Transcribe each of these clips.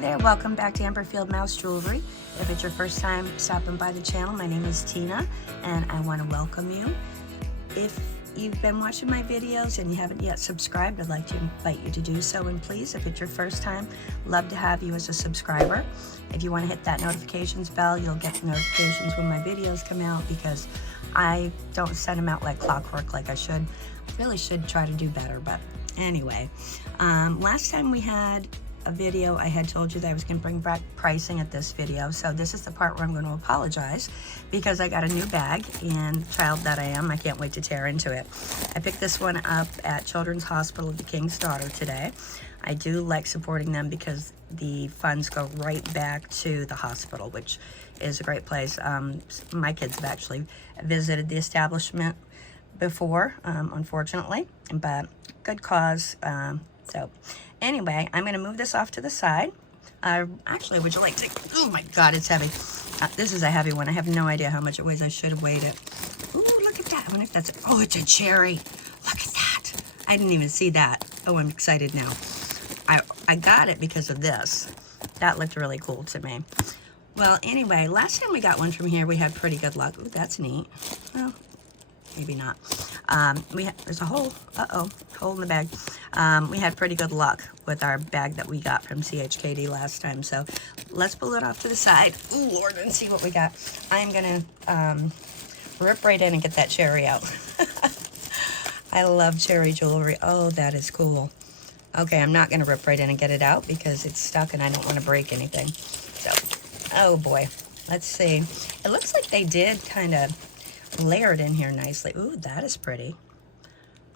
there, welcome back to Amberfield Mouse Jewelry. If it's your first time stopping by the channel, my name is Tina and I want to welcome you. If you've been watching my videos and you haven't yet subscribed, I'd like to invite you to do so, and please, if it's your first time, love to have you as a subscriber. If you want to hit that notifications bell, you'll get notifications when my videos come out, because I don't send them out like clockwork like I should. I really should try to do better, but anyway. Last time we had a video, I had told you that I was going to bring back pricing at this video, so this is the part where I'm going to apologize, because I got a new bag, and child that I am, I can't wait to tear into it. I picked this one up at Children's Hospital of the King's Daughter today. I do like supporting them because the funds go right back to the hospital, which is a great place. My kids have actually visited the establishment before, unfortunately, but good cause. So anyway, I'm going to move this off to the side. Actually, would you like to... Oh my God, it's heavy. This is a heavy one. I have no idea how much it weighs. I should have weighed it. Ooh, look at that. I wonder if that's... Oh, it's a cherry. Look at that. I didn't even see that. Oh, I'm excited now. I got it because of this. That looked really cool to me. Well, anyway, last time we got one from here, we had pretty good luck. Ooh, that's neat. Well, maybe not. There's a hole. Hole in the bag. We had pretty good luck with our bag that we got from CHKD last time. So let's pull it off to the side. Ooh, Lord, and see what we got. I'm gonna rip right in and get that cherry out. I love cherry jewelry. Oh, that is cool. Okay, I'm not gonna rip right in and get it out because it's stuck and I don't want to break anything. So, oh boy, let's see. It looks like they did kind of layer it in here nicely. Ooh, that is pretty.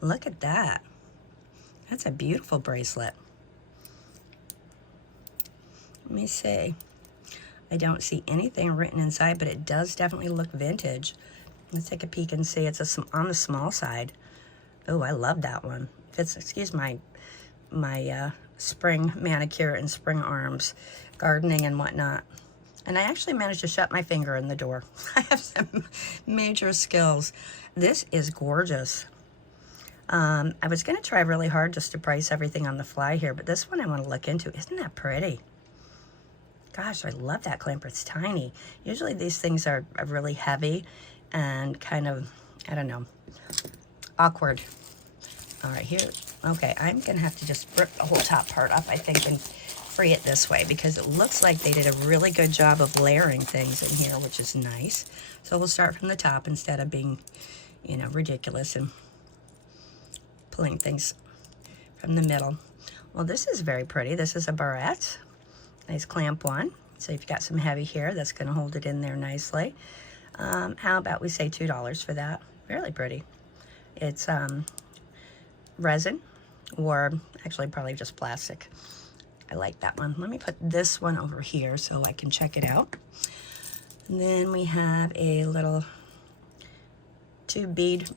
Look at that. That's a beautiful bracelet. Let me see. I don't see anything written inside, but it does definitely look vintage. Let's take a peek and see. It's on the small side. Oh, I love that one. Excuse my spring manicure and spring arms, gardening and whatnot. And I actually managed to shut my finger in the door. I have some major skills. This is gorgeous. I was going to try really hard just to price everything on the fly here, but this one I want to look into. Isn't that pretty? Gosh, I love that clamper. It's tiny. Usually these things are really heavy and kind of, I don't know, awkward. All right, here. Okay, I'm going to have to just rip the whole top part up, I think, and free it this way, because it looks like they did a really good job of layering things in here, which is nice. So we'll start from the top instead of being, you know, ridiculous and pulling things from the middle. Well, this is very pretty. This is a barrette. Nice clamp one. So you've got some heavy here. That's going to hold it in there nicely. How about we say $2 for that? Really pretty. It's resin, or actually probably just plastic. I like that one. Let me put this one over here so I can check it out. And then we have a little 2-bead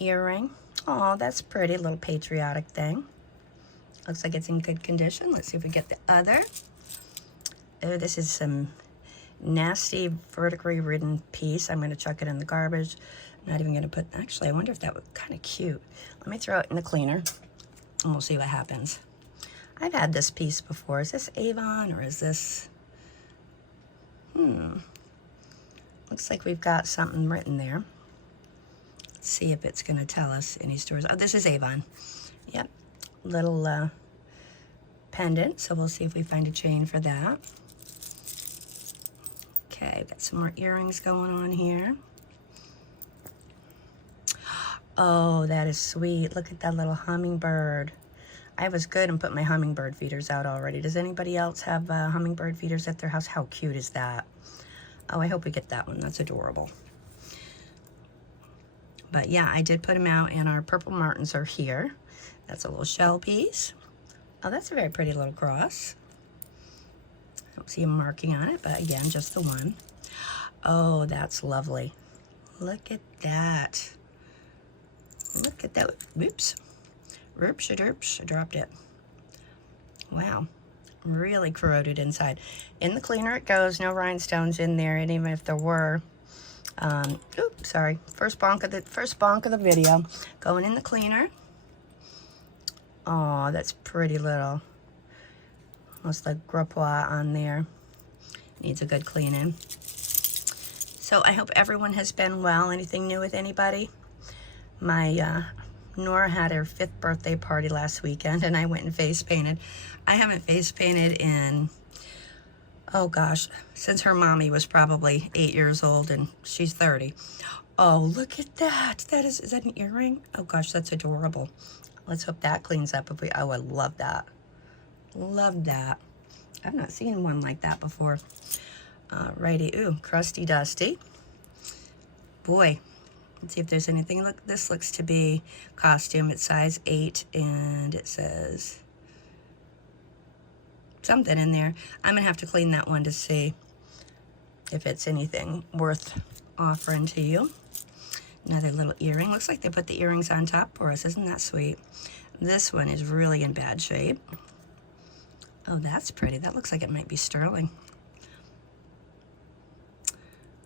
earring. Oh, that's pretty. Little patriotic thing. Looks like it's in good condition. Let's see if we get the other. Oh, this is some nasty vertically ridden piece. I'm going to chuck it in the garbage. I'm not even going to put... Actually, I wonder if that would kind of cute. Let me throw it in the cleaner and we'll see what happens. I've had this piece before. Is this Avon or is this... Looks like we've got something written there. Let's see if it's going to tell us any stores. Oh, this is Avon. Yep. Little pendant. So we'll see if we find a chain for that. Okay, got some more earrings going on here. Oh, that is sweet. Look at that little hummingbird. I was good and put my hummingbird feeders out already. Does anybody else have hummingbird feeders at their house? How cute is that? Oh, I hope we get that one. That's adorable. But yeah, I did put them out, and our purple martins are here. That's a little shell piece. Oh, that's a very pretty little cross. I don't see a marking on it, but again, just the one. Oh, that's lovely. Look at that. Look at that. Oops. Roops, I dropped it. Wow. Really corroded inside. In the cleaner it goes. No rhinestones in there, and even if there were, oops, sorry. First bonk of the video. Going in the cleaner. Oh, that's pretty little. Most of the groupois on there. Needs a good cleaning. So I hope everyone has been well. Anything new with anybody? My Nora had her 5th birthday party last weekend, and I went and face painted. I haven't face painted in, oh gosh, since her mommy was probably 8 years old, and she's 30. Oh, look at that. Is that an earring? Oh gosh, that's adorable. Let's hope that cleans up. Oh, I love that. Love that. I've not seen one like that before. Alrighty, ooh, crusty dusty. Boy, let's see if there's anything. Look, this looks to be costume. It's size 8, and it says something in there. I'm gonna have to clean that one to see if it's anything worth offering to you. Another little earring. Looks like they put the earrings on top for us. Isn't that sweet? This one is really in bad shape. Oh, that's pretty. That looks like it might be sterling.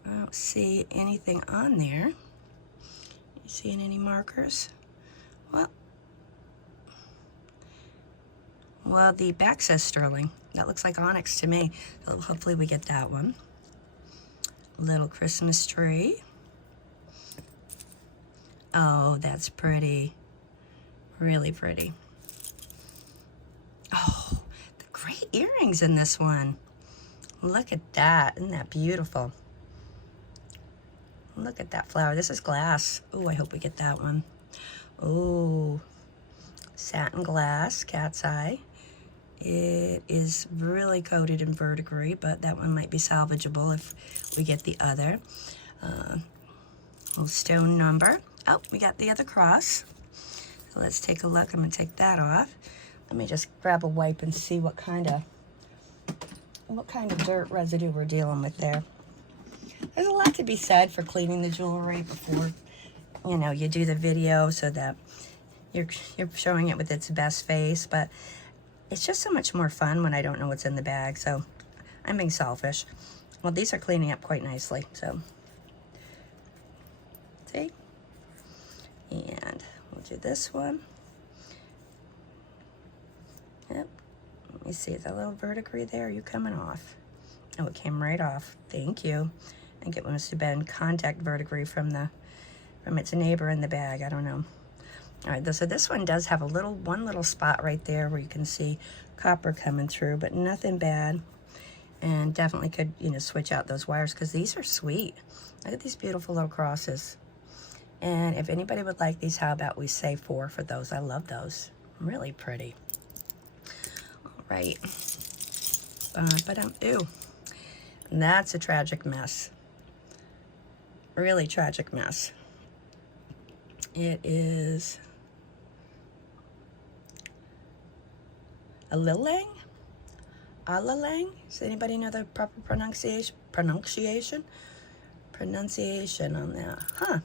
I don't see anything on there. You seeing any markers? Well, the back says sterling. That looks like onyx to me. So hopefully we get that one. Little Christmas tree. Oh, that's pretty. Really pretty. Oh, the great earrings in this one. Look at that. Isn't that beautiful? Look at that flower. This is glass. Oh, I hope we get that one. Oh, satin glass, cat's eye. It is really coated in verdigris, but that one might be salvageable if we get the other. Little stone number. Oh, we got the other cross. So let's take a look. I'm going to take that off. Let me just grab a wipe and see what kind of dirt residue we're dealing with there. There's a lot to be said for cleaning the jewelry before, you know, you do the video so that you're showing it with its best face, but it's just so much more fun when I don't know what's in the bag, so I'm being selfish. Well, these are cleaning up quite nicely, so see? And we'll do this one. Yep. Let me see, that little verdigris there, are you coming off? Oh, it came right off. Thank you. I think it must have been contact verdigris from its neighbor in the bag. I don't know. All right, so this one does have one little spot right there where you can see copper coming through, but nothing bad. And definitely could, you know, switch out those wires because these are sweet. Look at these beautiful little crosses. And if anybody would like these, how about we say 4 for those? I love those. Really pretty. All right. Ooh, that's a tragic mess. Really tragic mess. It is a lilang? Alalang? Does anybody know the proper pronunciation on that? Huh.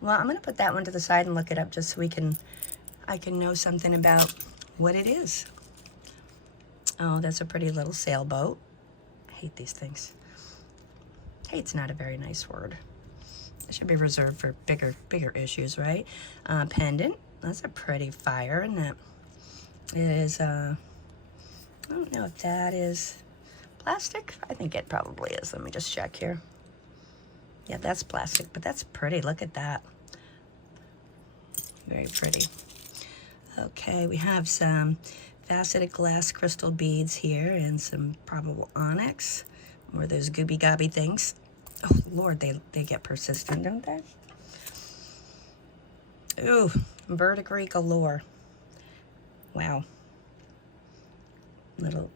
Well, I'm going to put that one to the side and look it up just so I can know something about what it is. Oh, that's a pretty little sailboat. I hate these things. Hate's not a very nice word. It should be reserved for bigger issues, right? Pendant. That's a pretty fire, isn't it? It is, I don't know if that is plastic. I think it probably is. Let me just check here. Yeah, that's plastic, but that's pretty. Look at that. Very pretty. Okay, we have some faceted glass crystal beads here and some probable onyx, or those gooby gobby things. Oh, Lord, they get persistent, don't they? Ooh, verdigris galore. Wow. Little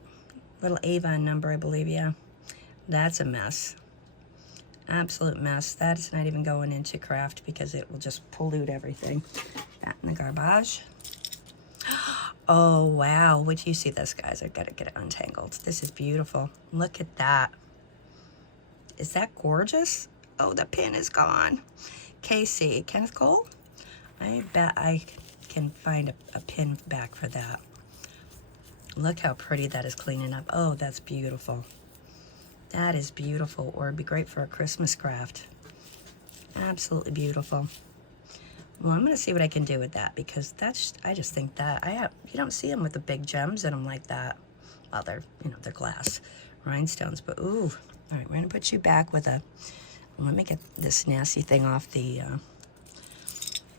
Avon number, I believe, yeah. That's a mess. Absolute mess. That is not even going into craft because it will just pollute everything. That in the garbage. Oh, wow. Would you see this, guys? I've got to get it untangled. This is beautiful. Look at that. Is that gorgeous? Oh, the pin is gone. KC, Kenneth Cole? I bet I can find a pin back for that. Look how pretty that is cleaning up. Oh, that's beautiful. That is beautiful, or it'd be great for a Christmas craft. Absolutely beautiful. Well, I'm going to see what I can do with that because I just think that you don't see them with the big gems in them like that. well, they're, you know, they're glass rhinestones, but ooh. All right, we're gonna put you back with a, let me get this nasty thing off the,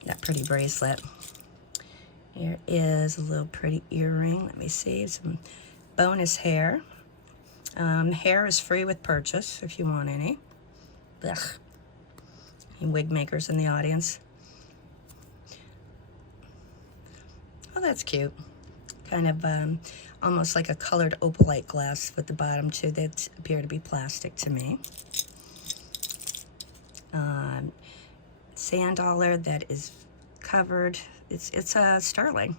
that pretty bracelet. Here is a little pretty earring. Let me see, some bonus hair. Hair is free with purchase if you want any. Ugh. Any wig makers in the audience? Oh, that's cute. Kind of almost like a colored opalite glass with the bottom too that appear to be plastic to me. Sand dollar that is covered. It's a sterling.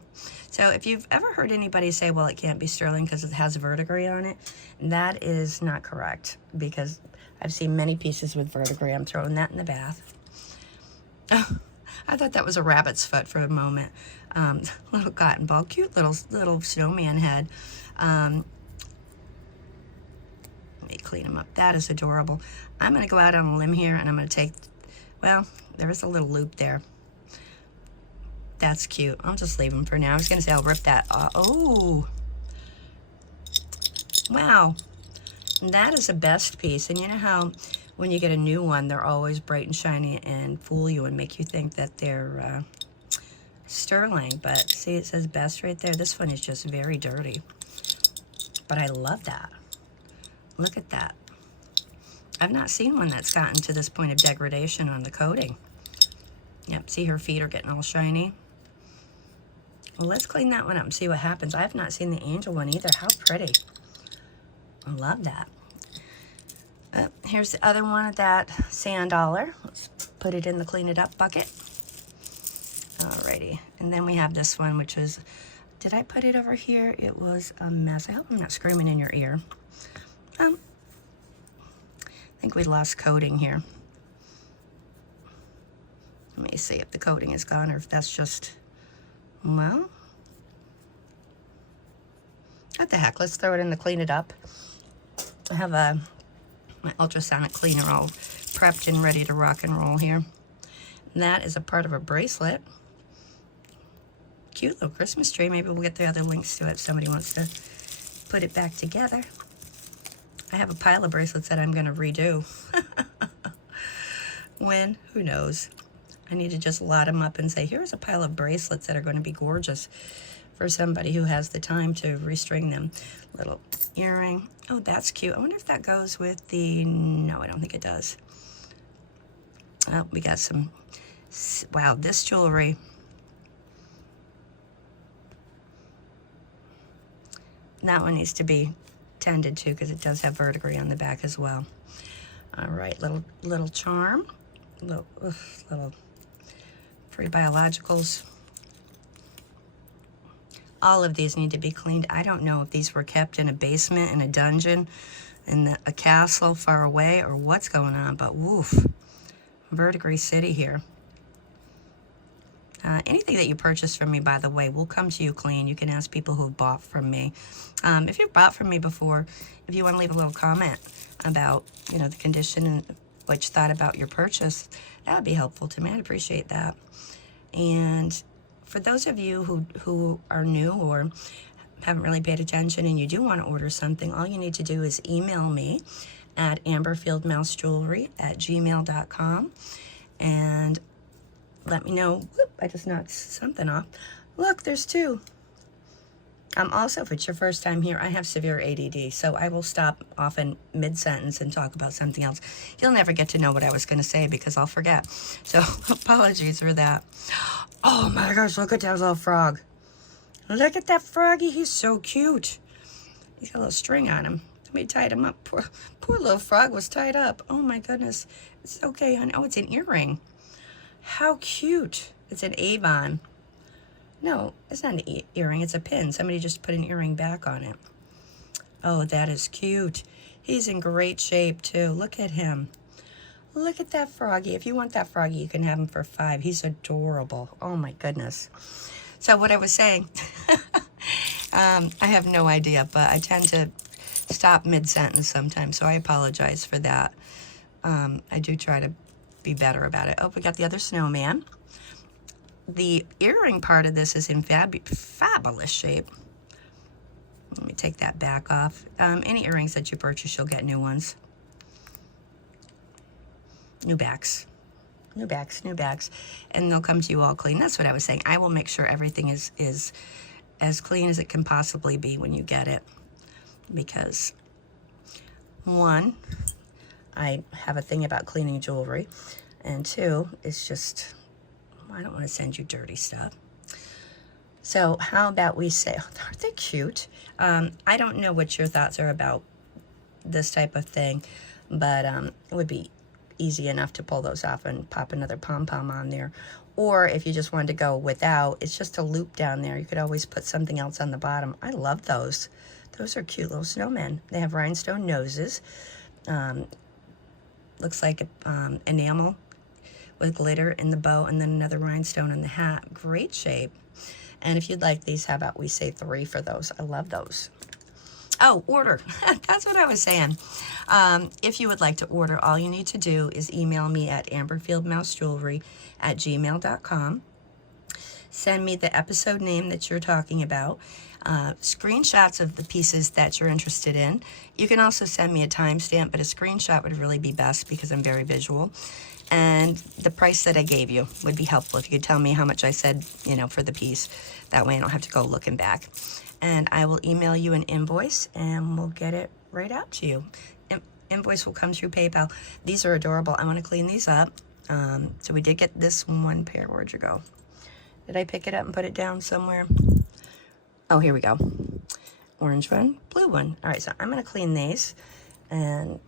So if you've ever heard anybody say, well, it can't be sterling because it has verdigris on it, that is not correct, because I've seen many pieces with verdigris. I'm throwing that in the bath. Oh, I thought that was a rabbit's foot for a moment. Little cotton ball, cute little snowman head. Let me clean him up. That is adorable. I'm going to go out on a limb here, and I'm going to take, well, there is a little loop there. That's cute. I'll just leave them for now. I was going to say I'll rip that off. Oh, wow. That is a best piece. And you know how when you get a new one, they're always bright and shiny and fool you and make you think that they're sterling. But see, it says best right there. This one is just very dirty. But I love that. Look at that. I've not seen one that's gotten to this point of degradation on the coating. Yep, see her feet are getting all shiny. Well, let's clean that one up and see what happens. I have not seen the angel one either. How pretty. I love that. Here's the other one of that sand dollar. Let's put it in the clean it up bucket. Alrighty. And then we have this one, which is, did I put it over here? It was a mess. I hope I'm not screaming in your ear. I think we lost coating here. Let me see if the coating is gone or if that's just, well, what the heck, let's throw it in the clean it up. I have my ultrasonic cleaner all prepped and ready to rock and roll here. And that is a part of a bracelet. Cute little Christmas tree. Maybe we'll get the other links to it if somebody wants to put it back together. I have a pile of bracelets that I'm going to redo. When? Who knows? I need to just lot them up and say, here's a pile of bracelets that are going to be gorgeous for somebody who has the time to restring them. Little earring. Oh, that's cute. I wonder if that goes with the, no, I don't think it does. Oh, we got some, wow, this jewelry. That one needs to be tended to because it does have verdigris on the back as well. All right, little charm. Little free biologicals. All of these need to be cleaned. I don't know if these were kept in a basement, in a dungeon, in a castle far away, or what's going on, but woof. Verdigris City here. Anything that you purchase from me, by the way, will come to you clean. You can ask people who have bought from me. If you've bought from me before, if you want to leave a little comment about, you know, the condition and what you thought about your purchase, that would be helpful to me. I'd appreciate that. And for those of you who are new or haven't really paid attention and you do want to order something, all you need to do is email me at amberfieldmousejewelry@gmail.com and let me know. Whoop, I just knocked something off. Look, there's two. Also, if it's your first time here, I have severe ADD, so I will stop often mid-sentence and talk about something else. You'll never get to know what I was going to say because I'll forget. So apologies for that. Oh my gosh, look at that little frog. Look at that froggy. He's so cute. He's got a little string on him. Somebody tied him up. Poor little frog was tied up. Oh my goodness. It's okay, honey. Oh, it's an earring. How cute. It's an Avon. No, it's not an earring. It's a pin. Somebody just put an earring back on it. Oh, that is cute. He's in great shape, too. Look at him. Look at that froggy. If you want that froggy, you can have him for $5. He's adorable. Oh, my goodness. So what I was saying, I have no idea, but I tend to stop mid-sentence sometimes, so I apologize for that. I do try to be better about it. Oh, we got the other snowman. The earring part of this is in fabulous shape. Let me take that back off. Any earrings that you purchase, you'll get new ones. New backs. New backs, new backs. And they'll come to you all clean. That's what I was saying. I will make sure everything is as clean as it can possibly be when you get it. Because, one, I have a thing about cleaning jewelry. And two, it's just, I don't want to send you dirty stuff. So how about we say, aren't they cute? I don't know what your thoughts are about this type of thing, but it would be easy enough to pull those off and pop another pom-pom on there. Or if you just wanted to go without, it's just a loop down there. You could always put something else on the bottom. I love those. Those are cute little snowmen. They have rhinestone noses. Looks like enamel with glitter in the bow and then another rhinestone in the hat. Great shape. And if you'd like these, how about we say 3 for those? I love those. Oh, order. That's what I was saying. If you would like to order, all you need to do is email me at amberfieldmousejewelry@gmail.com. Send me the episode name that you're talking about, screenshots of the pieces that you're interested in. You can also send me a timestamp, but a screenshot would really be best because I'm very visual. And the price that I gave you would be helpful if you could tell me how much I said, you know, for the piece. That way I don't have to go looking back. And I will email you an invoice and we'll get it right out to you. Invoice will come through PayPal. These are adorable. I want to clean these up. So we did get this one pair. Where'd you go? Did I pick it up and put it down somewhere? Oh, here we go. Orange one, blue one. All right, so I'm going to clean these and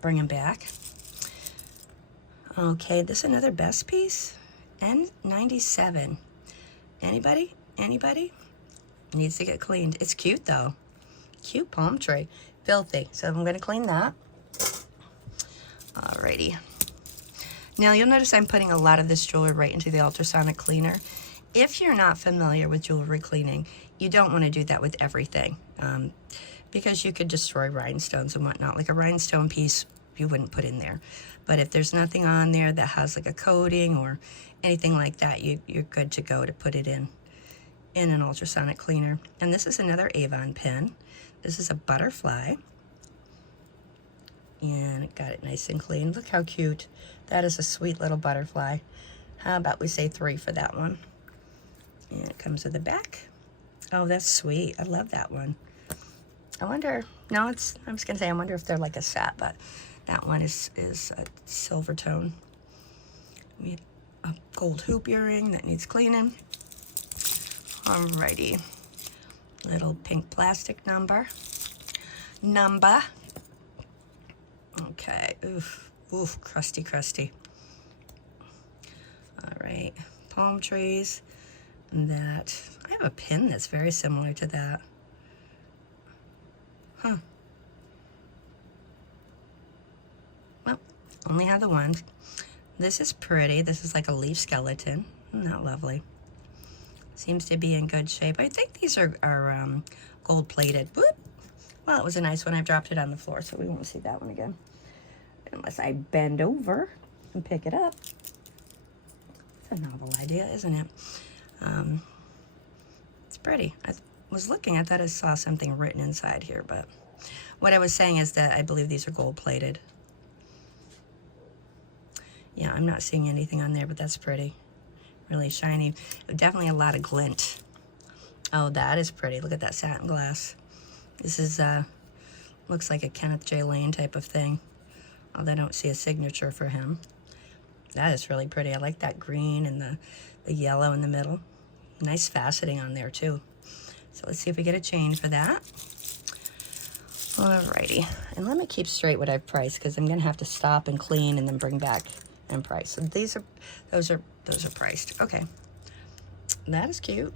bring them back. Okay, this is another best piece. N97. Anybody? Anybody? Needs to get cleaned. It's cute though. Cute palm tree. Filthy. So I'm going to clean that. Alrighty. Now you'll notice I'm putting a lot of this jewelry right into the ultrasonic cleaner. If you're not familiar with jewelry cleaning, you don't want to do that with everything because you could destroy rhinestones and whatnot. Like a rhinestone piece you wouldn't put in there. But if there's nothing on there that has like a coating or anything like that, you're good to go to put it in an ultrasonic cleaner. And this is another Avon pin. This is a butterfly. And it got it nice and clean. Look how cute. That is a sweet little butterfly. How about we say 3 for that one? And it comes with the back. Oh, that's sweet. I love that one. I wonder, no, I was going to say, I wonder if they're like a set, but that one is a silver tone. We have a gold hoop earring that needs cleaning. Alrighty. Little pink plastic number. Okay. Oof, crusty, crusty. All right. Palm trees. That. I have a pin that's very similar to that. Huh. Well, only have the one. This is pretty. This is like a leaf skeleton. Isn't that lovely? Seems to be in good shape. I think these are gold plated. Whoop. Well, it was a nice one. I've dropped it on the floor, so we won't see that one again. Unless I bend over and pick it up. It's a novel idea, isn't it? It's pretty. I was looking, I thought I saw something written inside here, but what I was saying is that I believe these are gold plated. Yeah, I'm not seeing anything on there, but that's pretty. Really shiny. Definitely a lot of glint. Oh, that is pretty. Look at that satin glass. This is, looks like a Kenneth J. Lane type of thing. Although I don't see a signature for him. That is really pretty. I like that green and the yellow in the middle. Nice faceting on there too. So let's see if we get a chain for that. Alrighty. And let me keep straight what I've priced because I'm gonna have to stop and clean and then bring back and price. So those are priced. Okay. That is cute.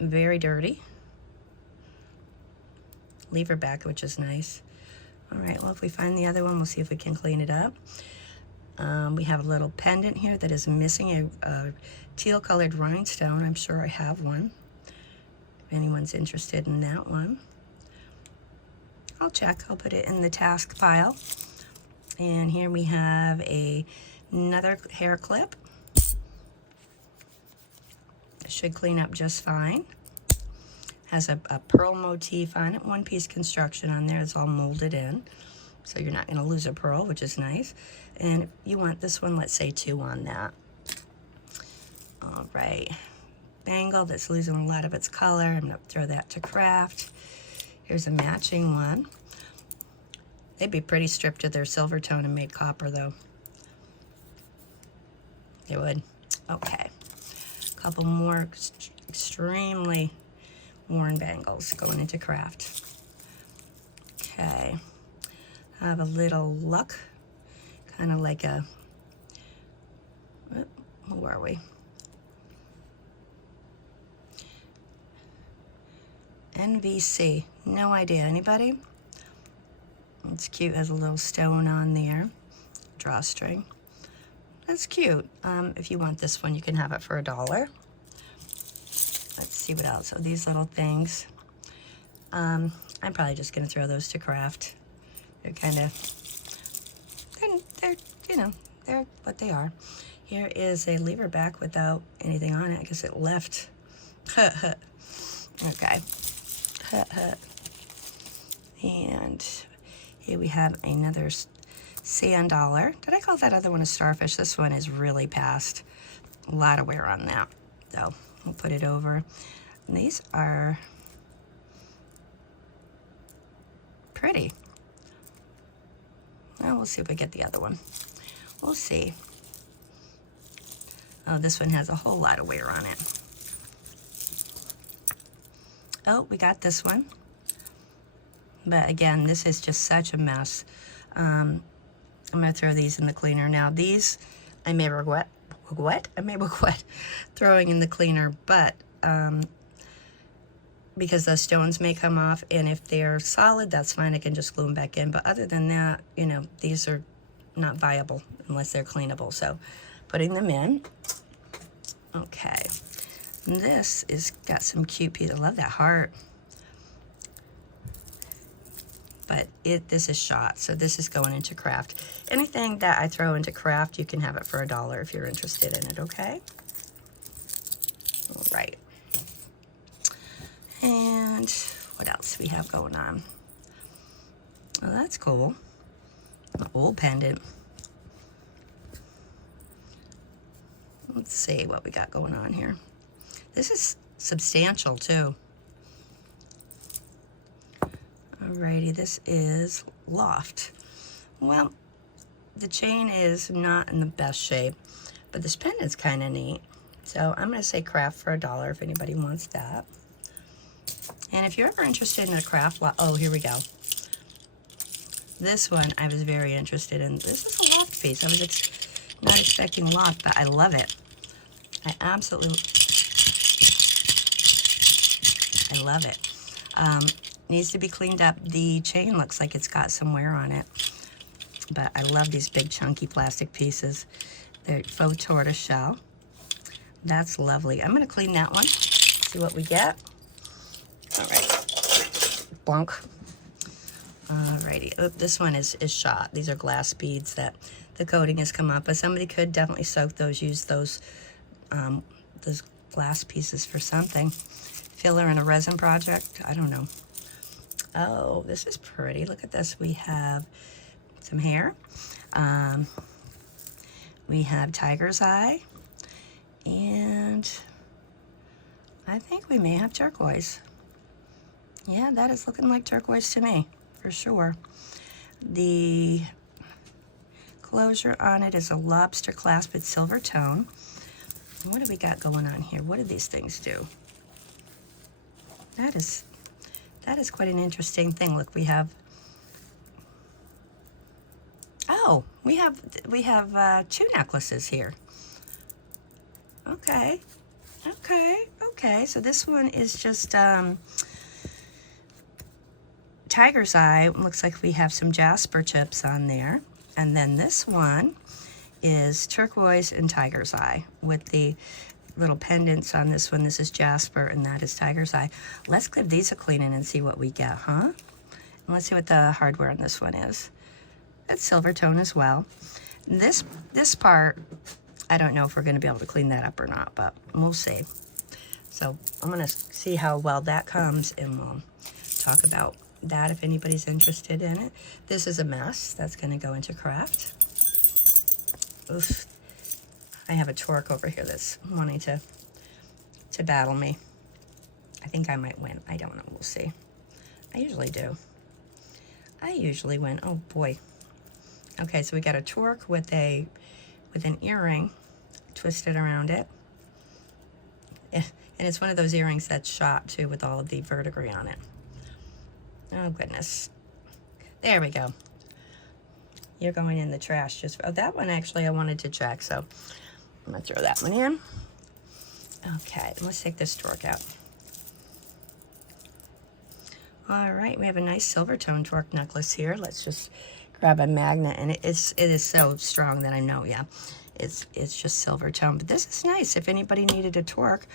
Very dirty. Lever back, which is nice. All right, well, if we find the other one, we'll see if we can clean it up. We have a little pendant here that is missing a teal-colored rhinestone. I'm sure I have one. If anyone's interested in that one, I'll check. I'll put it in the task pile. And here we have another hair clip. It should clean up just fine. Has a pearl motif on it, one-piece construction on there. It's all molded in, so you're not going to lose a pearl, which is nice. And you want this one, let's say 2 on that. All right, bangle that's losing a lot of its color. I'm going to throw that to craft. Here's a matching one. They'd be pretty stripped of their silver tone and made copper, though. They would. Okay, a couple more extremely worn bangles going into craft. Okay, I have a little luck, kind of like a, where are we? NVC, no idea, anybody? It's cute, has a little stone on there, drawstring. That's cute. If you want this one, you can have it for $1. Let's see what else. Oh, these little things. I'm probably just gonna throw those to craft. They're kind of, they're you know, they're what they are. Here is a lever back without anything on it. I guess it left. Okay. And here we have another sand dollar. Did I call that other one a starfish? This one is really past. A lot of wear on that. So we'll put it over. And these are pretty. Well, we'll see if we get the other one. We'll see. Oh, this one has a whole lot of wear on it. Oh, we got this one. But again, this is just such a mess. I'm gonna throw these in the cleaner. Now these, I may regret throwing in the cleaner, but because those stones may come off, and if they're solid, that's fine, I can just glue them back in. But other than that, you know, these are not viable unless they're cleanable. So putting them in. Okay, and this is got some cute pieces. I love that heart. But this is shot, so this is going into craft. Anything that I throw into craft, you can have it for $1 if you're interested in it, okay? All right. And what else we have going on? Oh, that's cool. An old pendant. Let's see what we got going on here. This is substantial too. Alrighty, this is Loft. Well, the chain is not in the best shape, but this pendant's kind of neat. So I'm going to say craft for $1 if anybody wants that. And if you're ever interested in a craft lot, oh, here we go. This one I was very interested in. This is a Loft piece. I was not expecting Loft, but I love it. I absolutely, I love it. Needs to be cleaned up. The chain looks like it's got some wear on it, but I love these big chunky plastic pieces. They're faux tortoise shell. That's lovely. I'm gonna clean that one, see what we get. All right, blunk. Alrighty, oh, this one is shot. These are glass beads that the coating has come up, but somebody could definitely soak those, use those glass pieces for something. Filler in a resin project, I don't know. Oh, this is pretty. Look at this. We have some hair. We have tiger's eye. And I think we may have turquoise. Yeah, that is looking like turquoise to me, for sure. The closure on it is a lobster clasp with silver tone. And what do we got going on here? What do these things do? That is quite an interesting thing. Look, we have, oh, we have 2 necklaces here. Okay, so this one is just tiger's eye. Looks like we have some jasper chips on there. And then this one is turquoise and tiger's eye with the little pendants on this one. This is jasper and that is tiger's eye. Let's give these a clean in and see what we get, huh? And let's see what the hardware on this one is. That's silver tone as well. This part, I don't know if we're going to be able to clean that up or not, but we'll see. So I'm gonna see how well that comes, and we'll talk about that if anybody's interested in it. This is a mess that's gonna go into craft. Oof. I have a torque over here that's wanting to battle me. I think I might win. I don't know. We'll see. I usually do. I usually win. Oh boy. Okay, so we got a torque with an earring twisted around it. And it's one of those earrings that's shot too with all of the verdigris on it. Oh goodness. There we go. You're going in the trash just for, oh, that one actually I wanted to check, so I'm gonna throw that one in. Okay, let's take this torque out. All right, we have a nice silver tone torque necklace here. Let's just grab a magnet, and it is so strong that I know, yeah, it's just silver tone. But this is nice if anybody needed a torque.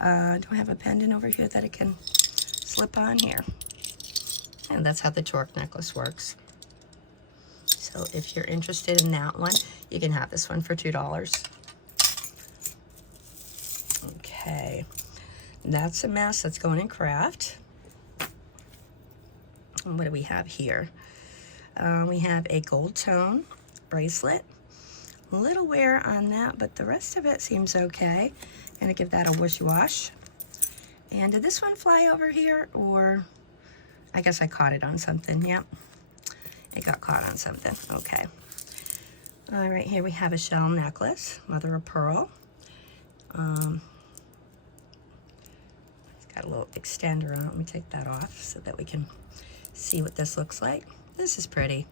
Do I have a pendant over here that it can slip on here? And that's how the torque necklace works. So if you're interested in that one, you can have this one for $2. Okay, that's a mess that's going in craft. And what do we have here? We have a gold tone bracelet. A little wear on that, but the rest of it seems okay. Gonna give that a whoosh wash. And did this one fly over here, or I guess I caught it on something? Yep, it got caught on something. Okay. All right, here we have a shell necklace, mother of pearl. It's got a little extender on it. Let me take that off so that we can see what this looks like. This is pretty.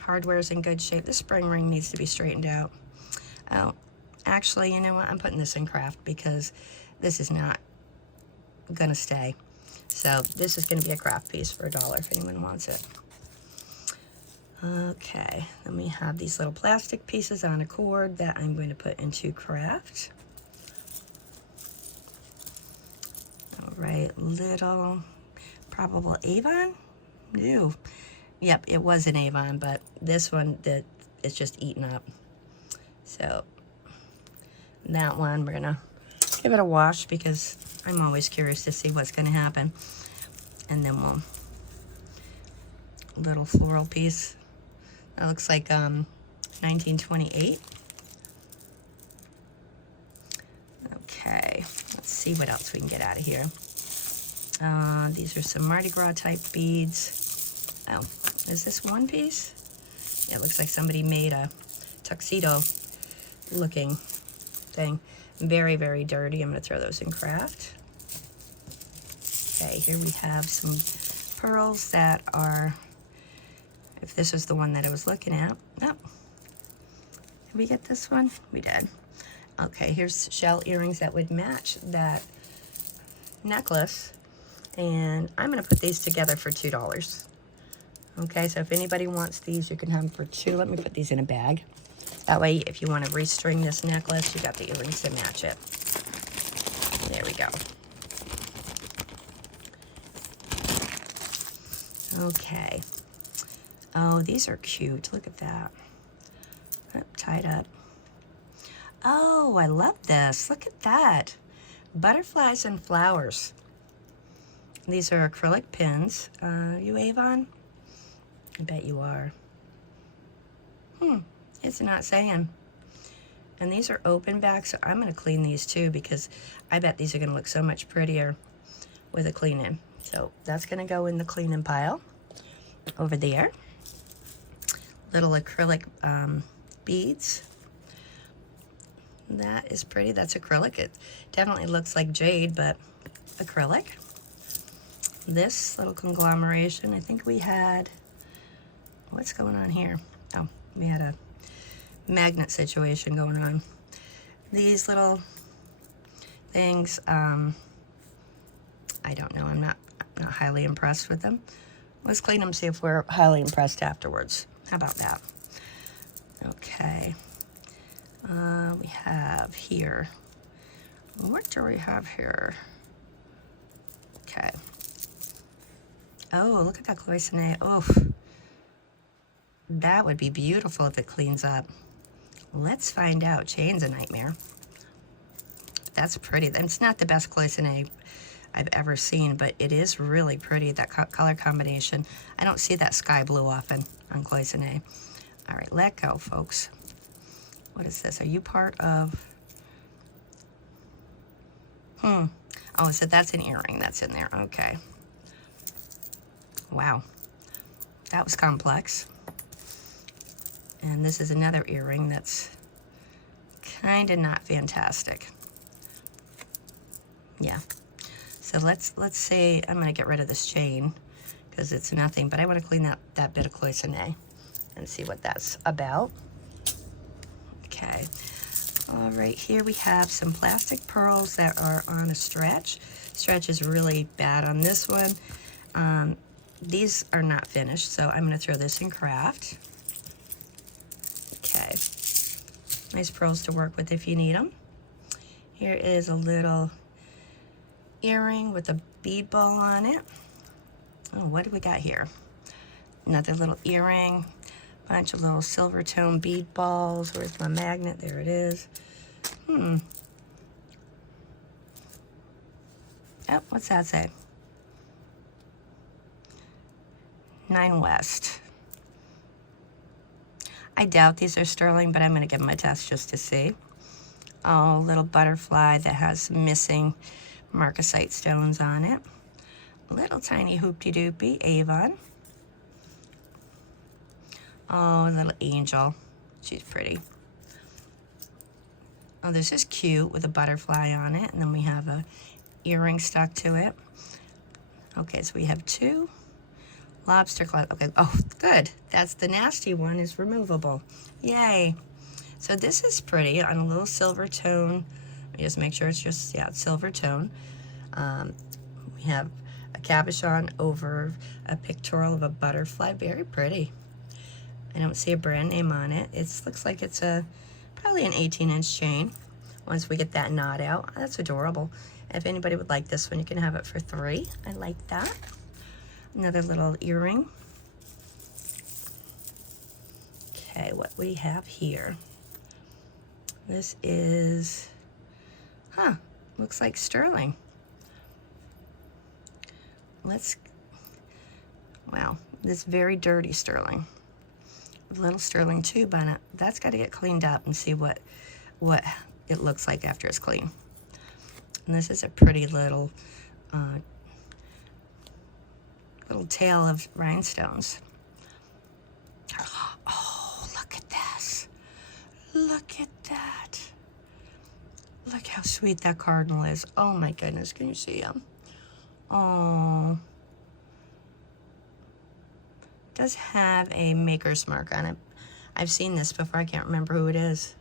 Hardware is in good shape. The spring ring needs to be straightened out. Oh, actually, you know what? I'm putting this in craft because this is not gonna stay. So this is gonna be a craft piece for $1 if anyone wants it. Okay, then we have these little plastic pieces on a cord that I'm going to put into craft. All right, little probable Avon. Ew. Yep, it was an Avon, but this one that is just eaten up. So that one we're gonna give it a wash because I'm always curious to see what's gonna happen. And then we'll little floral piece. That looks like 1928. Okay, let's see what else we can get out of here. These are some Mardi Gras type beads. Oh, is this one piece? It looks like somebody made a tuxedo looking thing. Very, very dirty. I'm gonna throw those in craft. Okay, here we have some pearls that are, if this was the one that I was looking at. Oh, did we get this one? We did. Okay, here's shell earrings that would match that necklace. And I'm gonna put these together for $2. Okay, so if anybody wants these, you can have them for $2. Let me put these in a bag. That way, if you want to restring this necklace, you got the earrings to match it. There we go. Okay. Oh, these are cute. Look at that. Tied up. Oh, I love this. Look at that. Butterflies and flowers. These are acrylic pins. You Avon? I bet you are. It's not saying. And these are open back, so I'm going to clean these too because I bet these are going to look so much prettier with a clean-in. So that's going to go in the clean-in pile over there. Little acrylic beads. That is pretty. That's acrylic. It definitely looks like jade, but acrylic. This little conglomeration, I think we had, what's going on here? Oh, we had a magnet situation going on. These little things, I don't know. I'm not highly impressed with them. Let's clean them, see if we're highly impressed afterwards. How about that? Okay. We have here. What do we have here? Okay. Oh, look at that cloisonne. Oh, that would be beautiful if it cleans up. Let's find out. Chain's a nightmare. that's pretty. It's not the best cloisonne I've ever seen, but it is really pretty, that color combination. I don't see that sky blue often on cloisonne. All right, let go, folks. What is this? Are you part of... Oh, so that's an earring that's in there. Okay. Wow. That was complex. And this is another earring that's kind of not fantastic. Yeah. So let's say I'm going to get rid of this chain because it's nothing, but I want to clean that bit of cloisonne and see what that's about. Okay. All right, here we have some plastic pearls that are on a stretch. Stretch is really bad on this one. These are not finished, so I'm going to throw this in craft. Okay. Nice pearls to work with if you need them. Here is a little earring with a bead ball on it. Oh, what do we got here? Another little earring. Bunch of little silver tone bead balls. Where's my magnet? There it is. Oh, what's that say? 9 West. I doubt these are sterling, but I'm going to give them a test just to see. Oh, little butterfly that has some missing marcasite stones on it. Little tiny hoopty-doopy Avon. Oh, little angel. She's pretty. Oh, this is cute with a butterfly on it. And then we have a earring stuck to it. Okay, so we have 2 lobster claws. Okay, oh, good. That's the nasty one is removable. Yay. So this is pretty on a little silver tone. Let me just make sure it's just, yeah, it's silver tone. We have a cabochon over a pictorial of a butterfly. Very pretty. I don't see a brand name on it. It looks like it's probably an 18-inch chain once we get that knot out. That's adorable. If anybody would like this one, you can have it for $3. I like that. Another little earring. Okay, what we have here. This is, looks like sterling. Wow, this very dirty sterling. A little sterling tube on it. That's got to get cleaned up and see what it looks like after it's clean. And this is a pretty little tail of rhinestones. Oh, look at this. Look at that. Look how sweet that cardinal is. Oh my goodness, can you see him? Oh. It does have a maker's mark on it. I've seen this before. I can't remember who it is.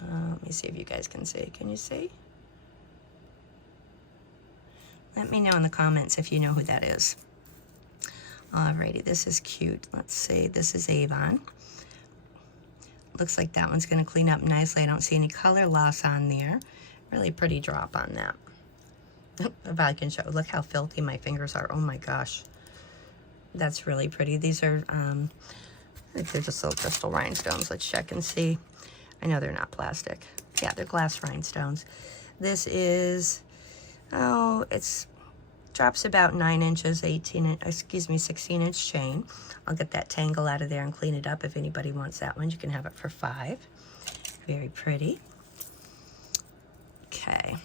Let me see if you guys can see. Can you see? Let me know in the comments if you know who that is. Alrighty, this is cute. Let's see, this is Avon. Looks like that one's going to clean up nicely. I don't see any color loss on there. Really pretty drop on that. If I can show, look how filthy my fingers are. Oh my gosh. That's really pretty. These are, I think they're just little crystal rhinestones. Let's check and see. I know they're not plastic. Yeah, they're glass rhinestones. This is, it's drops about 9 inches, 16-inch chain. I'll get that tangle out of there and clean it up. If anybody wants that one, you can have it for $5. Very pretty. Okay.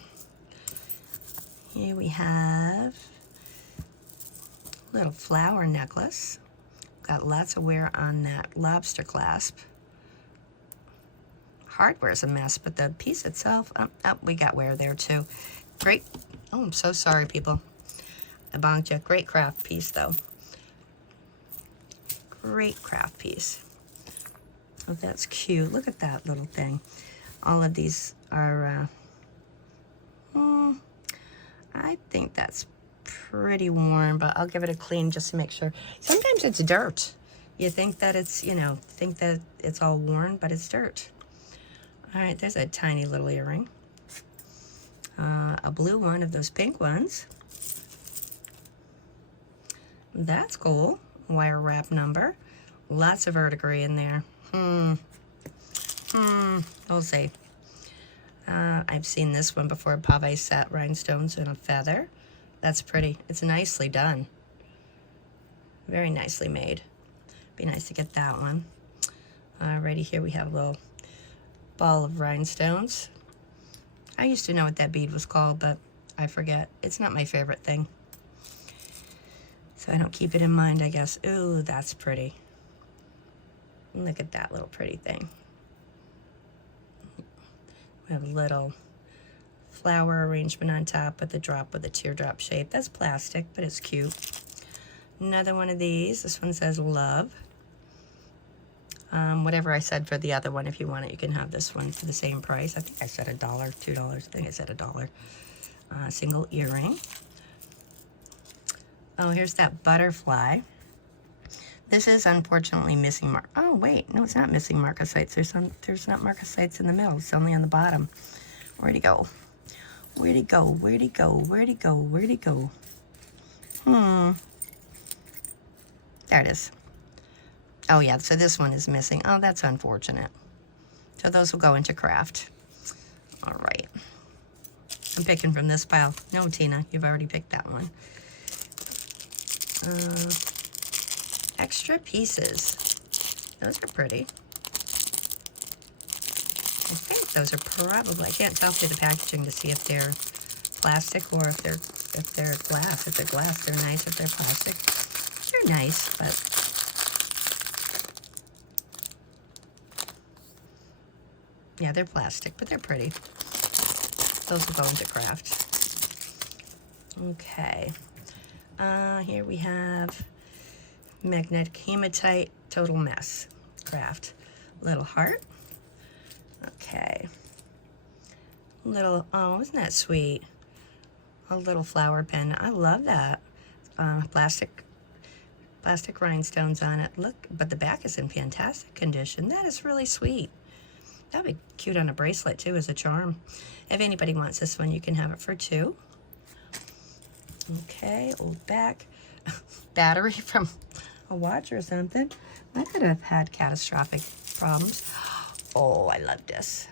Here we have a little flower necklace. Got lots of wear on that lobster clasp. Hardware's a mess, but the piece itself, we got wear there too. Great. Oh, I'm so sorry, people. I bonked you. Great craft piece, though. Great craft piece. Oh, that's cute. Look at that little thing. All of these are, I think that's pretty worn, but I'll give it a clean just to make sure. Sometimes it's dirt. You think that it's, think that it's all worn, but it's dirt. All right, there's a tiny little earring. A blue one of those pink ones. That's cool. Wire wrap number. Lots of verdigris in there. We'll see. I've seen this one before, pave set rhinestones and a feather. That's pretty. It's nicely done. Very nicely made. Be nice to get that one. Alrighty, here we have a little ball of rhinestones. I used to know what that bead was called, but I forget. It's not my favorite thing, so I don't keep it in mind, I guess. Ooh, that's pretty. Look at that little pretty thing. We have a little flower arrangement on top with a drop with a teardrop shape. That's plastic, but it's cute. Another one of these. This one says love. Whatever I said for the other one, if you want it, you can have this one for the same price. I think I said $1, $2. I think I said $1. Single earring. Oh, here's that butterfly. This is unfortunately missing oh wait, no, it's not missing marcasites. There's not marcasites in the middle. It's only on the bottom. Where'd he go? Where'd he go? Where'd he go? Where'd he go? Where'd he go? There it is. Oh yeah, so this one is missing. Oh, that's unfortunate. So those will go into craft. All right. I'm picking from this pile. No, Tina, you've already picked that one. Extra pieces. Those are pretty. I think those are probably, I can't tell through the packaging to see if they're plastic or if they're glass. If they're glass, they're nice. If they're plastic, they're nice, but yeah, they're plastic, but they're pretty. Those will go into craft. Okay. Here we have magnetic hematite, total mess, craft. Little heart. Okay. Little, oh, isn't that sweet? A little flower pen. I love that. Plastic rhinestones on it. Look, but the back is in fantastic condition. That is really sweet. That'd be cute on a bracelet too, as a charm. If anybody wants this one, you can have it for $2. Okay, old back. Battery from a watch or something. That could have had catastrophic problems. Oh, I love this.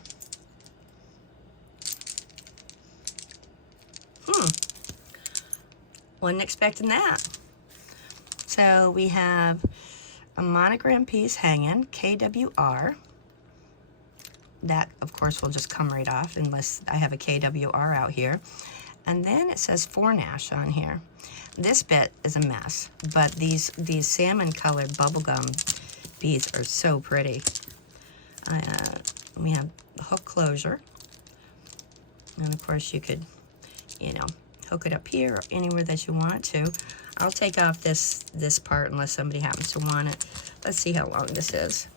Wasn't expecting that. So we have a monogram piece hanging, KWR. That, of course, will just come right off unless I have a KWR out here. And then it says Fornash on here. This bit is a mess, but these salmon-colored bubblegum beads are so pretty. We have the hook closure. And, of course, you could, you know, hook it up here or anywhere that you want to. I'll take off this part unless somebody happens to want it. Let's see how long this is.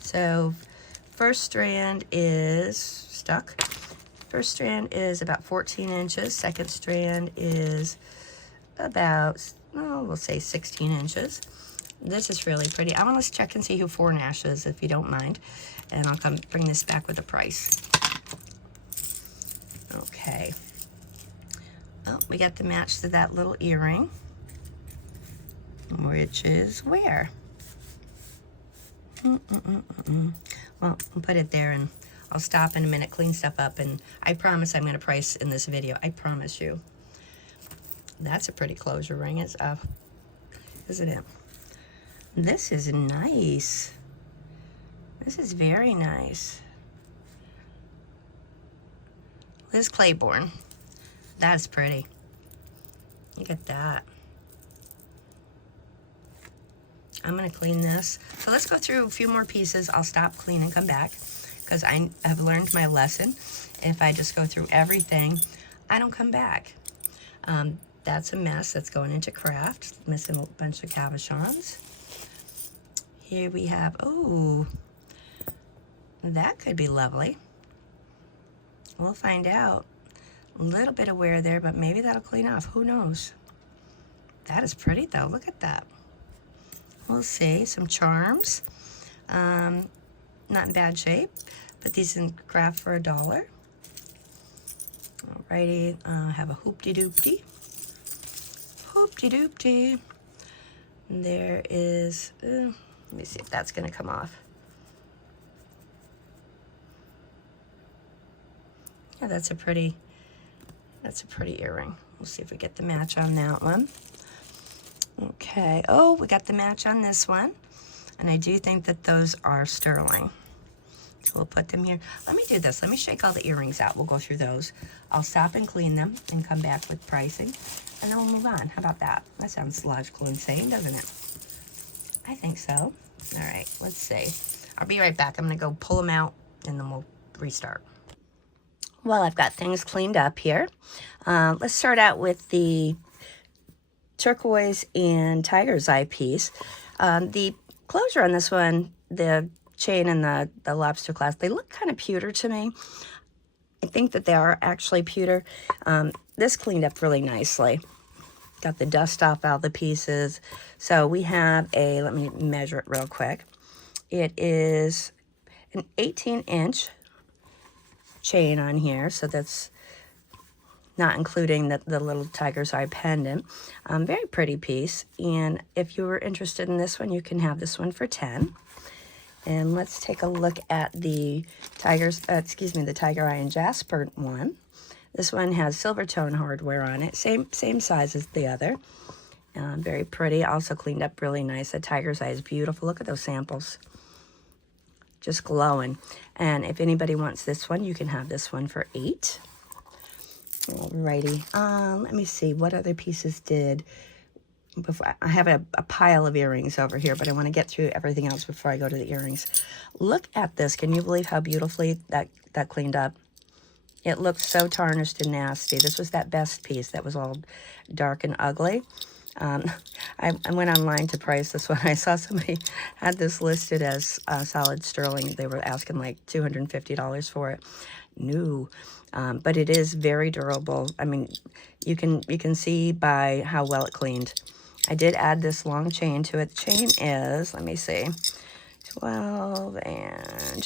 So, first strand is stuck. First strand is about 14 inches. Second strand is about, oh, we'll say 16 inches. This is really pretty. I want to check and see who Fornash is, if you don't mind. And I'll come bring this back with a price. Okay. Oh, we got the match to that little earring, which is where? Well, we'll put it there and I'll stop in a minute, clean stuff up, and I promise I'm going to price in this video. I promise you. That's a pretty closure ring, isn't it? This is nice. This is very nice. Liz Claiborne. That's pretty. Look at that. I'm going to clean this. So let's go through a few more pieces. I'll stop, clean, and come back, because I have learned my lesson. If I just go through everything, I don't come back. That's a mess. That's going into craft. Missing a bunch of cabochons. Here we have, oh, that could be lovely. We'll find out. A little bit of wear there, but maybe that'll clean off. Who knows? That is pretty, though. Look at that. We'll see. Some charms. Not in bad shape, but these in craft for $1. Alrighty. Have a hoopty-doopty. Hoopty-doopty. There is... let me see if that's going to come off. Yeah, that's a pretty earring. We'll see if we get the match on that one. Okay, oh, we got the match on this one. And I do think that those are sterling. So we'll put them here. Let me do this. Let me shake all the earrings out. We'll go through those. I'll stop and clean them and come back with pricing. And then we'll move on. How about that? That sounds logical and sane, doesn't it? I think so. All right, let's see. I'll be right back. I'm going to go pull them out, and then we'll restart. Well, I've got things cleaned up here. Let's start out with the turquoise and tiger's eye piece. The closure on this one, the chain and the lobster clasp, they look kind of pewter to me. I think that they are actually pewter. This cleaned up really nicely. Got the dust off all the pieces. So we have a, let me measure it real quick. It is an 18-inch chain on here, so that's not including the little tiger's eye pendant. Very pretty piece. And if you were interested in this one, you can have this one for 10. And let's take a look at the the tiger eye and jasper one. This one has silver tone hardware on it, same size as the other. Very pretty, also cleaned up really nice. The tiger's eye is beautiful. Look at those samples, just glowing. And if anybody wants this one, you can have this one for 8. Alrighty, let me see what other pieces did. Before I have a pile of earrings over here, but I want to get through everything else before I go to the earrings. Look at this. Can you believe how beautifully that cleaned up? It looked so tarnished and nasty. This was that best piece that was all dark and ugly. I went online to price this one. I saw somebody had this listed as solid sterling. They were asking like $250 for it. No, but it is very durable. I mean, you can see by how well it cleaned. I did add this long chain to it. The chain is, let me see, 12 and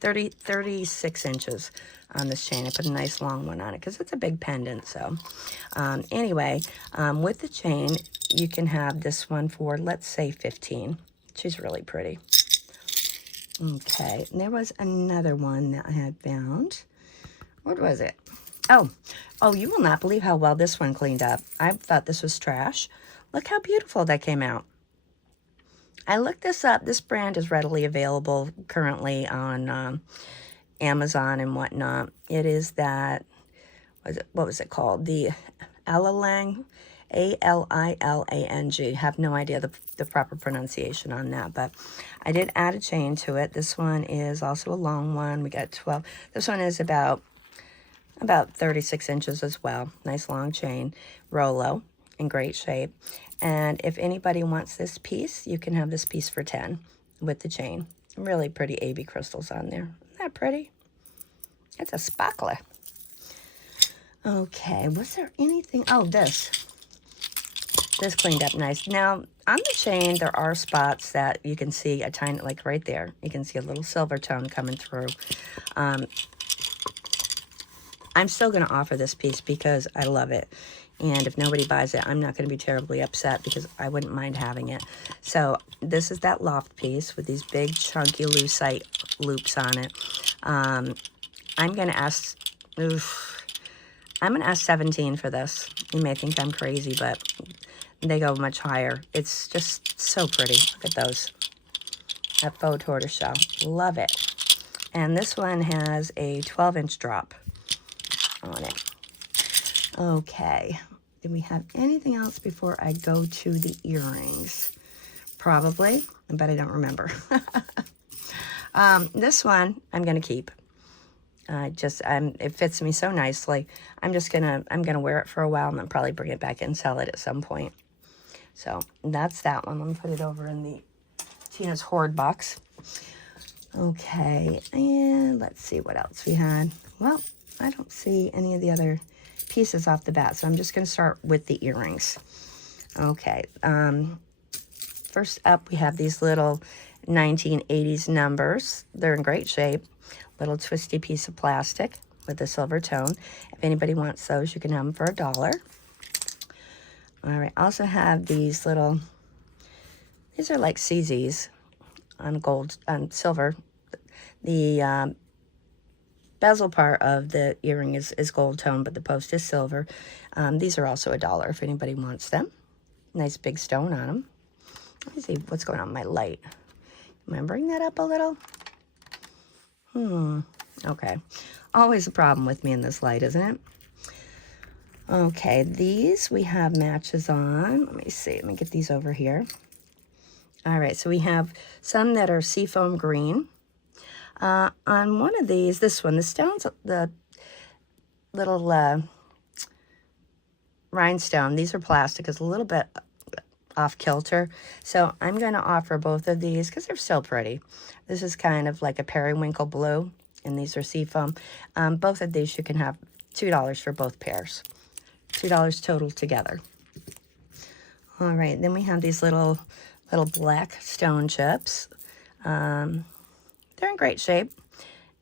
36 inches on this chain. I put a nice long one on it because it's a big pendant. So anyway, with the chain, you can have this one for, let's say, 15. She's really pretty. Okay, and there was another one that I had found. What was it? Oh, you will not believe how well this one cleaned up. I thought this was trash. Look how beautiful that came out. I looked this up. This brand is readily available currently on Amazon and whatnot. It is that, what was it called? The Alilang, A-L-I-L-A-N-G. Have no idea the proper pronunciation on that, but I did add a chain to it. This one is also a long one. We got 12. This one is about 36 inches as well. Nice long chain, Rolo, in great shape. And if anybody wants this piece, you can have this piece for 10 with the chain. Really pretty AB crystals on there. Isn't that pretty? It's a sparkler. Okay, was there anything? Oh, this cleaned up nice. Now, on the chain, there are spots that you can see a tiny, like right there, you can see a little silver tone coming through. I'm still going to offer this piece because I love it. And if nobody buys it, I'm not going to be terribly upset because I wouldn't mind having it. So this is that loft piece with these big chunky lucite loops on it. I'm going to ask 17 for this. You may think I'm crazy, but they go much higher. It's just so pretty. Look at those. That faux tortoiseshell. Love it. And this one has a 12-inch drop on it. Okay. Did we have anything else before I go to the earrings? Probably, but I don't remember. This one I'm going to keep. It fits me so nicely. I'm gonna wear it for a while and then probably bring it back and sell it at some point. So that's that one. Let me put it over in the Tina's Hoard box. Okay, and let's see what else we had. Well, I don't see any of the other pieces off the bat, so I'm just gonna start with the earrings. Okay, first up we have these little 1980s numbers. They're in great shape. Little twisty piece of plastic with a silver tone. If anybody wants those, you can have them for $1. All right, I also have these little, these are like CZs on silver. The bezel part of the earring is gold tone, but the post is silver. These are also $1 if anybody wants them. Nice big stone on them. Let me see what's going on with my light. Am I bring that up a little? Okay. Always a problem with me in this light, isn't it? Okay, these we have matches on. Let me see. Let me get these over here. All right, so we have some that are seafoam green. On one of these, this one, the stones, the little rhinestone, these are plastic, is a little bit off kilter. So I'm going to offer both of these because they're still pretty. This is kind of like a periwinkle blue, and these are seafoam. Both of these you can have $2 for both pairs. $2 total together. All right, then we have these little black stone chips. They're in great shape.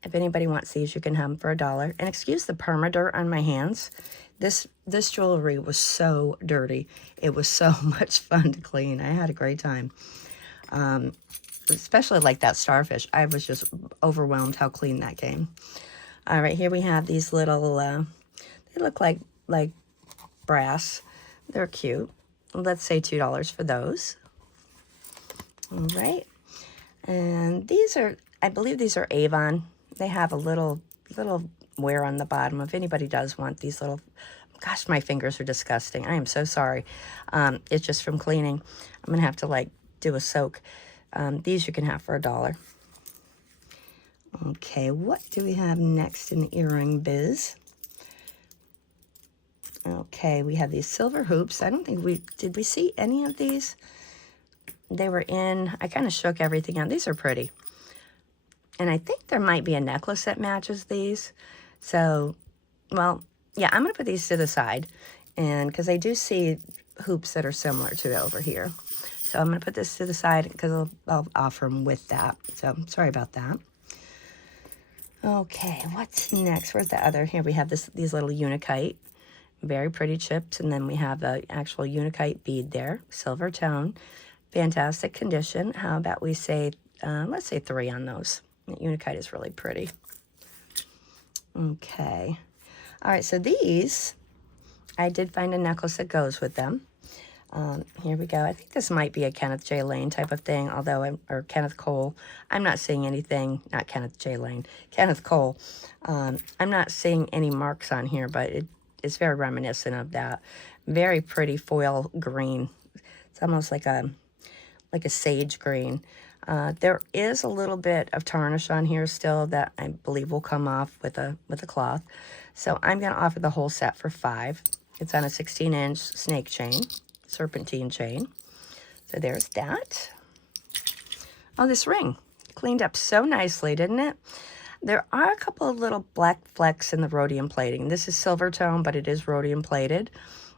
If anybody wants these, you can have them for $1. And excuse the permadirt on my hands. This jewelry was so dirty. It was so much fun to clean. I had a great time. Especially like that starfish. I was just overwhelmed how clean that came. All right, here we have these little, they look like brass. They're cute. Let's say $2 for those. All right. And these are, I believe these are Avon. They have a little wear on the bottom. If anybody does want these little, gosh, my fingers are disgusting. I am so sorry. It's just from cleaning. I'm going to have to like do a soak. These you can have for $1. Okay, what do we have next in the earring biz? Okay, we have these silver hoops. I don't think did we see any of these? They were in, I kind of shook everything out. These are pretty. And I think there might be a necklace that matches these. So, well, yeah, I'm going to put these to the side. And because I do see hoops that are similar to it over here. So I'm going to put this to the side because I'll offer them with that. So sorry about that. Okay, what's next? Where's the other? Here we have these little unakite. Very pretty chips. And then we have the actual unakite bead there. Silver tone. Fantastic condition. How about we say, let's say 3 on those. The unakite is really pretty. Okay. All right, so these, I did find a necklace that goes with them. Here we go. I think this might be a Kenneth J. Lane type of thing, or Kenneth Cole. I'm not seeing anything, not Kenneth J. Lane, Kenneth Cole. I'm not seeing any marks on here, but it's very reminiscent of that. Very pretty foil green. It's almost like a sage green. There is a little bit of tarnish on here still that I believe will come off with a cloth. So I'm going to offer the whole set for $5. It's on a 16-inch snake chain, serpentine chain. So there's that. Oh, this ring cleaned up so nicely, didn't it? There are a couple of little black flecks in the rhodium plating. This is silver tone, but it is rhodium plated.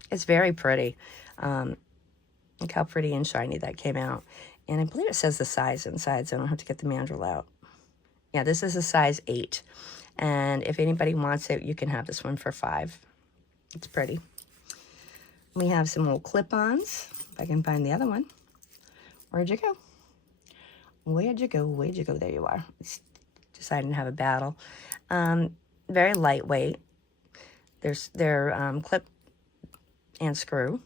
It's very pretty. Look how pretty and shiny that came out. And I believe it says the size inside, so I don't have to get the mandrel out. Yeah, this is a size 8. And if anybody wants it, you can have this one for $5. It's pretty. We have some little clip-ons. If I can find the other one. Where'd you go? Where'd you go? Where'd you go? There you are. It's deciding to have a battle. Very lightweight. They're clip and screw.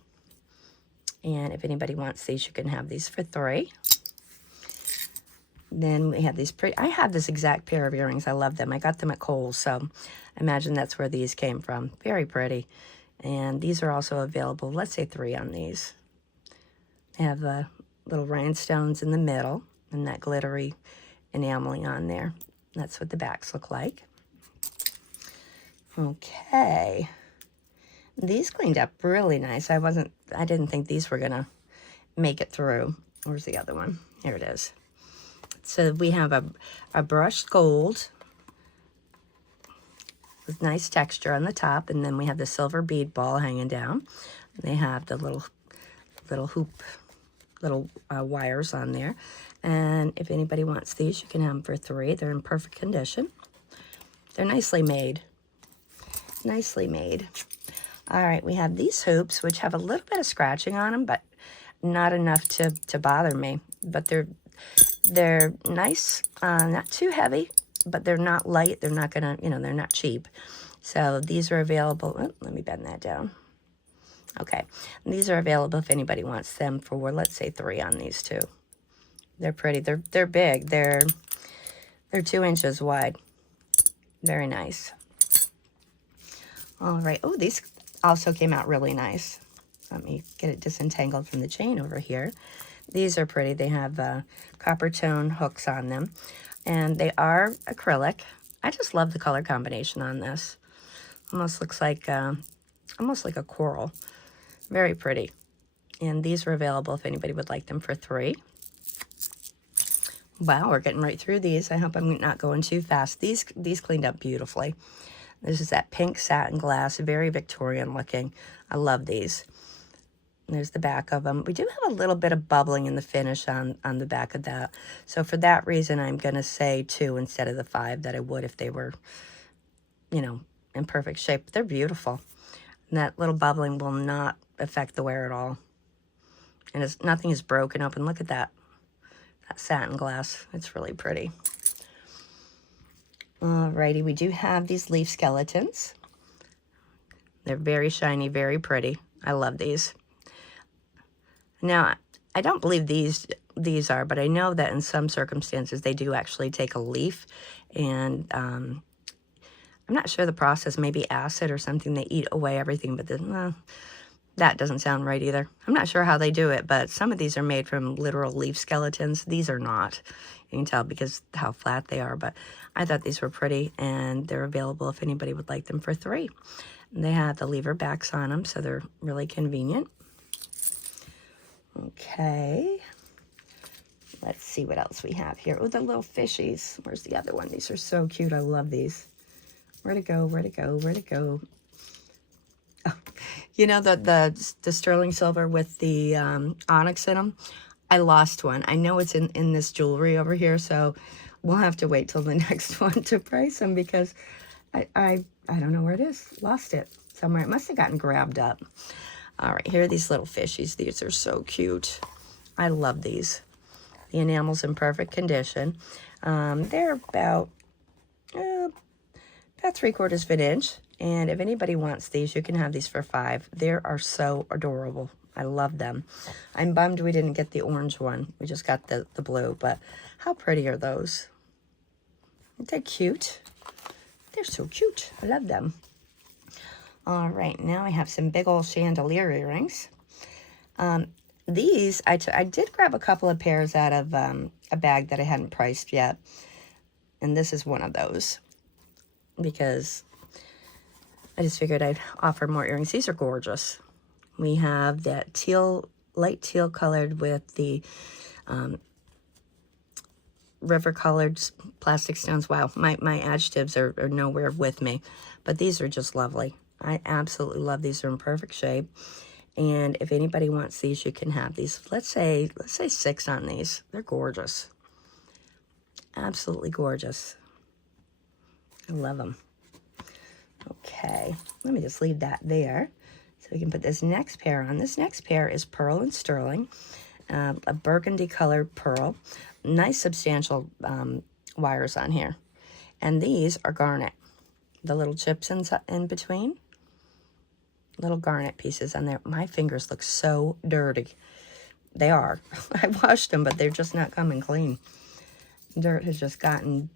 And if anybody wants these, you can have these for $3. Then we have these pretty, I have this exact pair of earrings. I love them. I got them at Kohl's, so I imagine that's where these came from. Very pretty. And these are also available. Let's say 3 on these. They have the little rhinestones in the middle and that glittery enameling on there. That's what the backs look like. Okay. These cleaned up really nice. I didn't think these were gonna make it through. Where's the other one? Here it is. So we have a brushed gold with nice texture on the top, and then we have the silver bead ball hanging down. They have the little hoop, wires on there. And if anybody wants these, you can have them for $3. They're in perfect condition. They're nicely made. Nicely made. All right, we have these hoops, which have a little bit of scratching on them, but not enough to bother me. But they're nice, not too heavy, but they're not light. They're not gonna, you know, they're not cheap. So these are available. Oh, let me bend that down. Okay, and these are available if anybody wants them for, let's say, 3 on these two. They're pretty. They're big. They're 2 inches wide. Very nice. All right. Oh, these also came out really nice. Let me get it disentangled from the chain over here. These are pretty. They have copper tone hooks on them, and they are acrylic. I just love the color combination on this. Almost looks like almost like a coral. Very pretty. And these are available if anybody would like them for 3. Wow, we're getting right through these. I hope I'm not going too fast. These cleaned up beautifully. This is that pink satin glass, very Victorian looking. I love these. And there's the back of them. We do have a little bit of bubbling in the finish on the back of that. So for that reason, I'm going to say 2 instead of the 5 that I would if they were, you know, in perfect shape. They're beautiful. And that little bubbling will not affect the wear at all. And nothing is broken open. Look at that. That satin glass. It's really pretty. Alrighty, we do have these leaf skeletons. They're very shiny, very pretty. I love these. Now, I don't believe these are, but I know that in some circumstances they do actually take a leaf, and I'm not sure the process, maybe acid or something, they eat away everything, but well, that doesn't sound right either. I'm not sure how they do it, but some of these are made from literal leaf skeletons. These are not. You can tell because how flat they are, but I thought these were pretty, and they're available if anybody would like them for 3. And they have the lever backs on them, so they're really convenient. Okay. Let's see what else we have here. Oh, the little fishies. Where's the other one? These are so cute. I love these. Where'd it go? Where'd it go? Where'd it go? Oh, you know, the sterling silver with the onyx in them? I lost one. I know it's in this jewelry over here, so we'll have to wait till the next one to price them because I don't know where it is. Lost it somewhere. It must have gotten grabbed up. All right, here are these little fishies. These are so cute. I love these. The enamel's in perfect condition. They're about 3/4 of an inch. And if anybody wants these, you can have these for 5. They are so adorable. I love them. I'm bummed we didn't get the orange one. We just got the blue. But how pretty are those? Aren't they cute? They're so cute. I love them. All right, now I have some big old chandelier earrings. These, I did grab a couple of pairs out of a bag that I hadn't priced yet. And this is one of those. Because I just figured I'd offer more earrings. These are gorgeous. We have that teal, light teal colored with the river colored plastic stones. Wow, my adjectives are nowhere with me. But these are just lovely. I absolutely love these. They're in perfect shape. And if anybody wants these, you can have these. Let's say 6 on these. They're gorgeous. Absolutely gorgeous. I love them. Okay, let me just leave that there. So we can put this next pair on. This next pair is pearl and sterling. A burgundy colored pearl. Nice substantial wires on here. And these are garnet. The little chips in between. Little garnet pieces on there. My fingers look so dirty. They are. I washed them, but they're just not coming clean. Dirt has just gotten...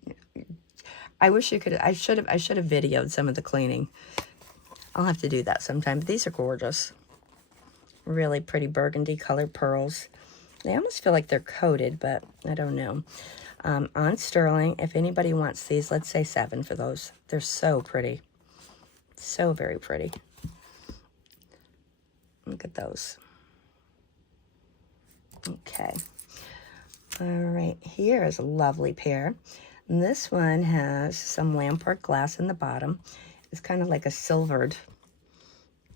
I wish you could... I should have videoed some of the cleaning. I'll have to do that sometime. But these are gorgeous. Really pretty burgundy colored pearls. They almost feel like they're coated, but I don't know. On sterling, if anybody wants these, let's say 7 for those. They're so pretty. So very pretty. Look at those. Okay. All right, here is a lovely pair. And this one has some lamport glass in the bottom. It's kind of like a silvered,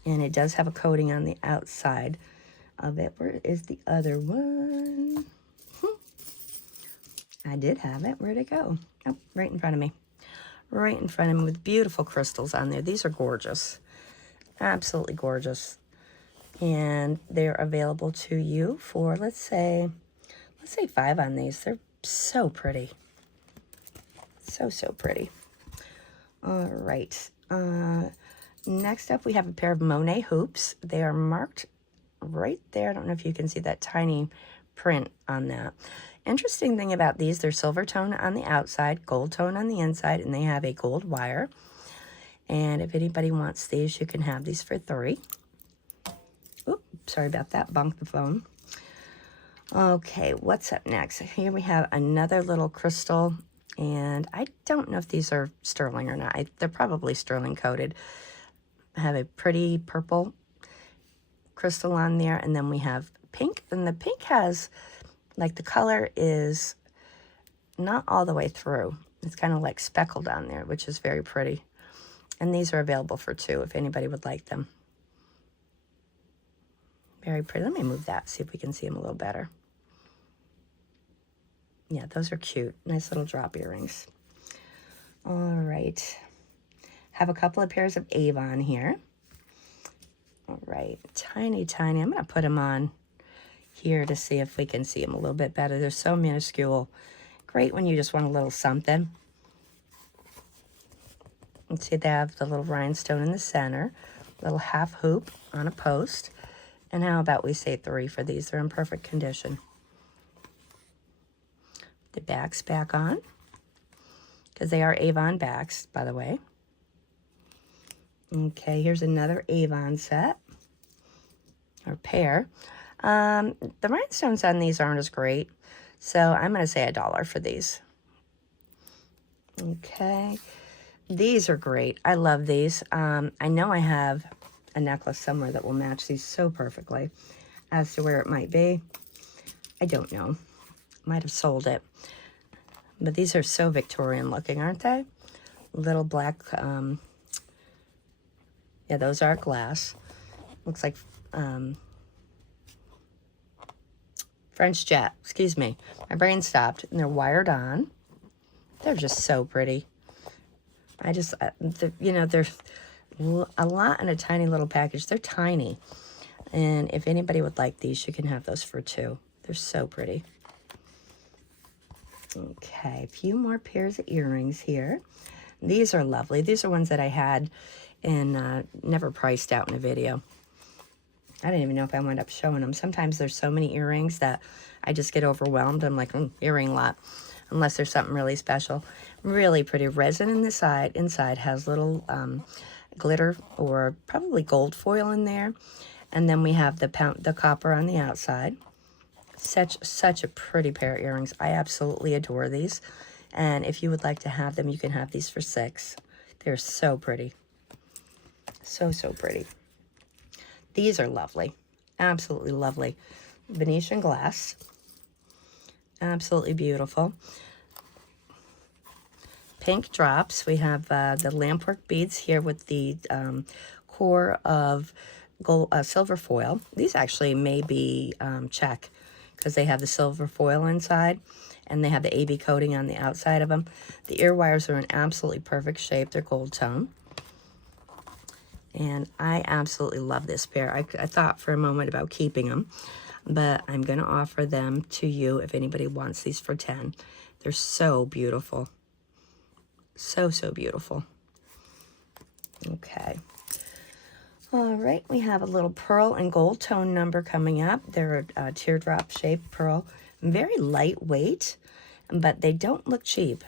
and it does have a coating on the outside of it. Where is the other one? I did have it. Where'd it go? Oh, right in front of me. Right in front of me with beautiful crystals on there. These are gorgeous. Absolutely gorgeous. And they're available to you for, let's say 5 on these. They're so pretty. So, so pretty. All right. Next up, we have a pair of Monet hoops. They are marked right there. I don't know if you can see that tiny print on that. Interesting thing about these, they're silver tone on the outside, gold tone on the inside, and they have a gold wire. And if anybody wants these, you can have these for $3. Oops, sorry about that, bumped the phone. Okay, what's up next? Here we have another little crystal, and I don't know if these are sterling or not. They're probably sterling coated. I have a pretty purple crystal on there, and then we have pink, and the pink has, like, the color is not all the way through. It's kind of like speckled on there, which is very pretty. And these are available for $2 if anybody would like them. Very pretty. Let me move that, see if we can see them a little better. Yeah, those are cute. Nice little drop earrings. All right. Have a couple of pairs of Avon here. All right, tiny, tiny. I'm going to put them on here to see if we can see them a little bit better. They're so minuscule. Great when you just want a little something. And see, they have the little rhinestone in the center, little half hoop on a post. And how about we say $3 for these? They're in perfect condition. The back's back on, because they are Avon backs, by the way. Okay, here's another Avon set, or pair. The rhinestones on these aren't as great, so I'm going to say $1 for these. Okay, these are great. I love these. I know I have a necklace somewhere that will match these so perfectly. As to where it might be, I don't know. Might have sold it. But these are so Victorian looking, aren't they? Little black, yeah, those are glass. Looks like French jet, excuse me. My brain stopped. And they're wired on. They're just so pretty. I just, you know, they're a lot in a tiny little package. They're tiny. And if anybody would like these, you can have those for $2. They're so pretty. Okay, a few more pairs of earrings here. These are lovely. These are ones that I had and never priced out in a video. I didn't even know if I wound up showing them. Sometimes there's so many earrings that I just get overwhelmed. I'm like, earring lot, unless there's something really special. Really pretty. Resin in the side. Inside has little glitter or probably gold foil in there. And then we have the copper on the outside. Such a pretty pair of earrings. I absolutely adore these. And if you would like to have them, you can have these for $6. They're so pretty. So, so pretty. These are lovely. Absolutely lovely. Venetian glass. Absolutely beautiful. Pink drops. We have the lampwork beads here with the core of gold, silver foil. These actually may be check, because they have the silver foil inside and they have the AB coating on the outside of them. The ear wires are in absolutely perfect shape. They're gold tone. And I absolutely love this pair. I thought for a moment about keeping them, but I'm going to offer them to you if anybody wants these for $10. They're so beautiful. So, so beautiful. Okay. All right, we have a little pearl and gold tone number coming up. They're a teardrop shaped pearl. Very lightweight, but they don't look cheap.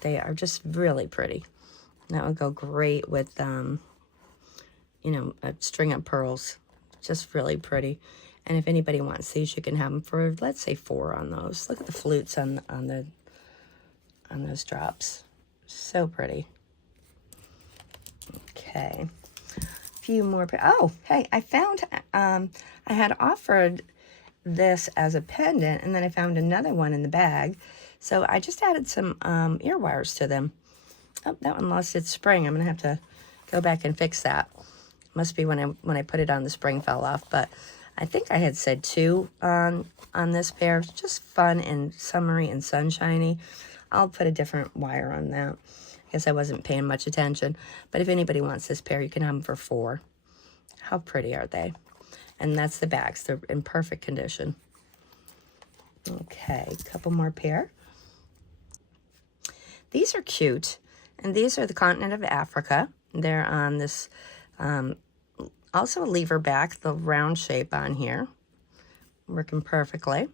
They are just really pretty. That would go great with, you know, a string of pearls. Just really pretty. And if anybody wants these, you can have them for, let's say, $4 on those. Look at the flutes on those drops. So pretty. Okay. Few more. Oh, hey, I found I had offered this as a pendant, and then I found another one in the bag. So I just added some ear wires to them. Oh, that one lost its spring. I'm gonna have to go back and fix that. Must be when I put it on, the spring fell off. But I think I had said 2 on this pair. It's just fun and summery and sunshiny. I'll put a different wire on that. I guess I wasn't paying much attention. But if anybody wants this pair, you can have them for $4. How pretty are they? And that's the backs. They're in perfect condition. Okay, a couple more pair. These are cute, and these are the continent of Africa. They're on this, also a lever back, the round shape on here, working perfectly.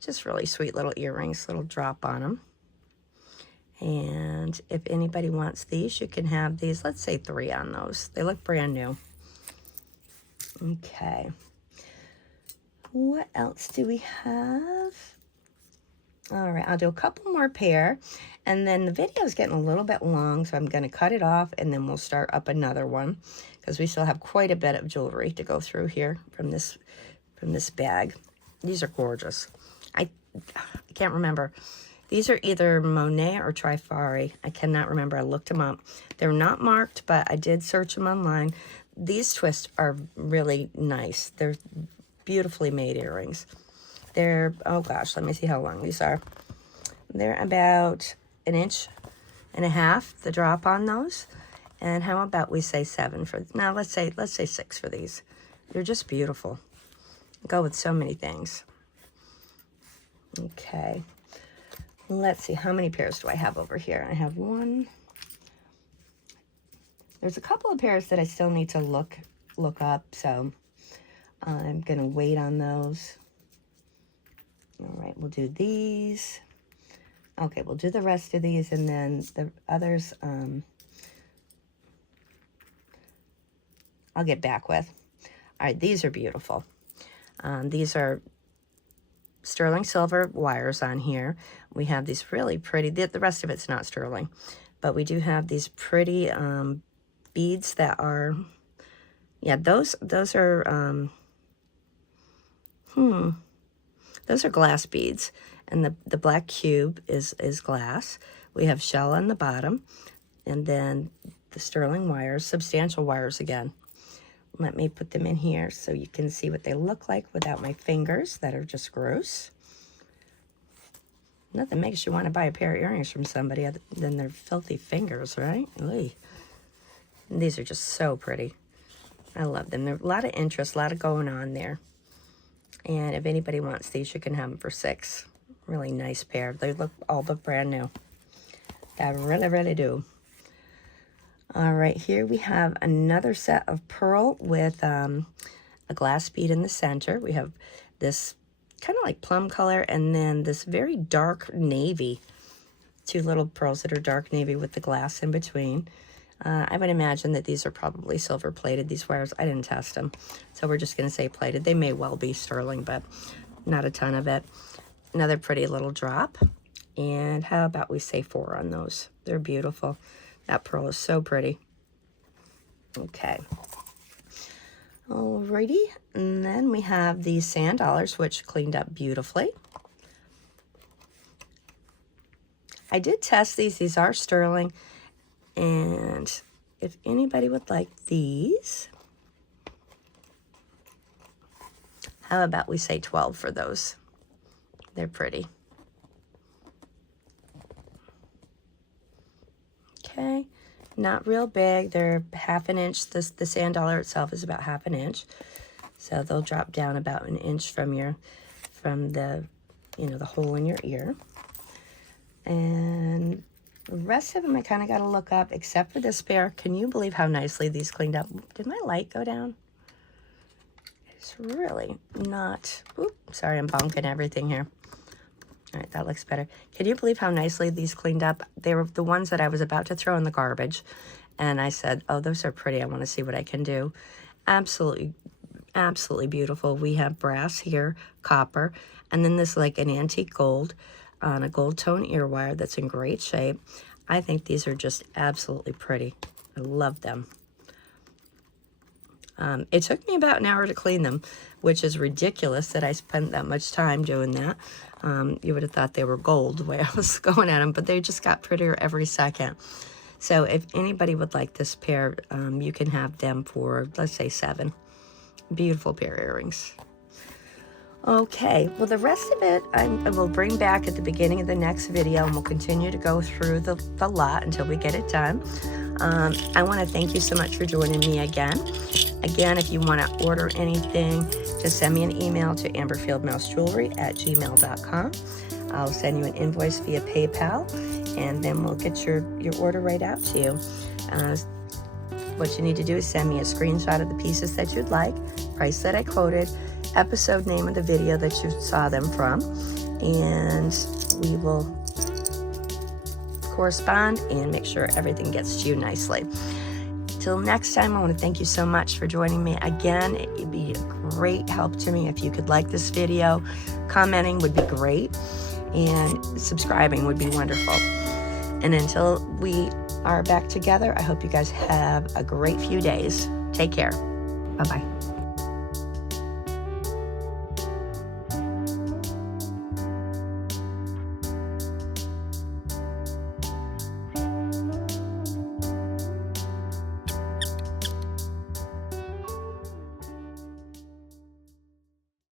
Just really sweet little earrings, little drop on them. And if anybody wants these, you can have these. Let's say 3 on those. They look brand new. Okay. What else do we have? All right, I'll do a couple more pair. And then the video is getting a little bit long, so I'm going to cut it off, and then we'll start up another one, because we still have quite a bit of jewelry to go through here from this bag. These are gorgeous. I can't remember. These are either Monet or Trifari. I cannot remember. I looked them up. They're not marked, but I did search them online. These twists are really nice. They're beautifully made earrings. They're, oh gosh, let me see how long these are. They're about 1.5 inches, the drop on those. And how about we say 7 for, now let's say 6 for these. They're just beautiful. Go with so many things. Okay. Let's see, how many pairs do I have over here? I have 1. There's a couple of pairs that I still need to look up, so I'm going to wait on those. All right, we'll do these. Okay, we'll do the rest of these, and then the others I'll get back with. All right, these are beautiful. These are sterling silver wires on here. We have these really pretty, the rest of it's not sterling, but we do have these pretty beads that are, yeah, those are, those are glass beads, and the black cube is glass. We have shell on the bottom, and then the sterling wires, substantial wires again. Let me put them in here so you can see what they look like without my fingers that are just gross. Nothing makes you want to buy a pair of earrings from somebody other than their filthy fingers, right? Oy. And these are just so pretty. I love them. There's a lot of interest, a lot of going on there. And if anybody wants these, you can have them for 6. Really nice pair. They all look brand new. They really, really do. All right, here we have another set of pearl with a glass bead in the center. We have this kind of like plum color, and then this very dark navy. 2 little pearls that are dark navy with the glass in between. I would imagine that these are probably silver plated, these wires. I didn't test them, so we're just going to say plated. They may well be sterling, but not a ton of it. Another pretty little drop. And how about we say 4 on those? They're beautiful. That pearl is so pretty. Okay. Alrighty. And then we have these sand dollars, which cleaned up beautifully. I did test these. These are sterling. And if anybody would like these, how about we say 12 for those? They're pretty. Okay, not real big. They're 1/2 inch. The sand dollar itself is about 1/2 inch, so they'll drop down about 1 inch from the the hole in your ear. And the rest of them I kind of got to look up, except for this pair. Can you believe how nicely these cleaned up? Did my light go down? It's really not. Oop, sorry, I'm bonking everything here. All right, that looks better. Can you believe how nicely these cleaned up? They were the ones that I was about to throw in the garbage. And I said, oh, those are pretty. I want to see what I can do. Absolutely, absolutely beautiful. We have brass here, copper, and then this like an antique gold on a gold tone ear wire that's in great shape. I think these are just absolutely pretty. I love them. It took me about an hour to clean them, which is ridiculous that I spent that much time doing that. You would have thought they were gold the way I was going at them, but they just got prettier every second. So if anybody would like this pair, you can have them for, let's say, 7. Beautiful pair of earrings. Okay, well, the rest of it I will bring back at the beginning of the next video, and we'll continue to go through the lot until we get it done. I want to thank you so much for joining me again. Again, if you want to order anything, just send me an email to amberfieldmousejewelry@gmail.com. I'll send you an invoice via PayPal. and then we'll get your order right out to you. What you need to do is send me a screenshot of the pieces that you'd like, price that I quoted, episode name of the video that you saw them from, and we will correspond and make sure everything gets to you nicely. Till next time, I want to thank you so much for joining me again. It would be a great help to me if you could like this video. Commenting would be great, and subscribing would be wonderful. And until we are back together, I hope you guys have a great few days. Take care. Bye-bye.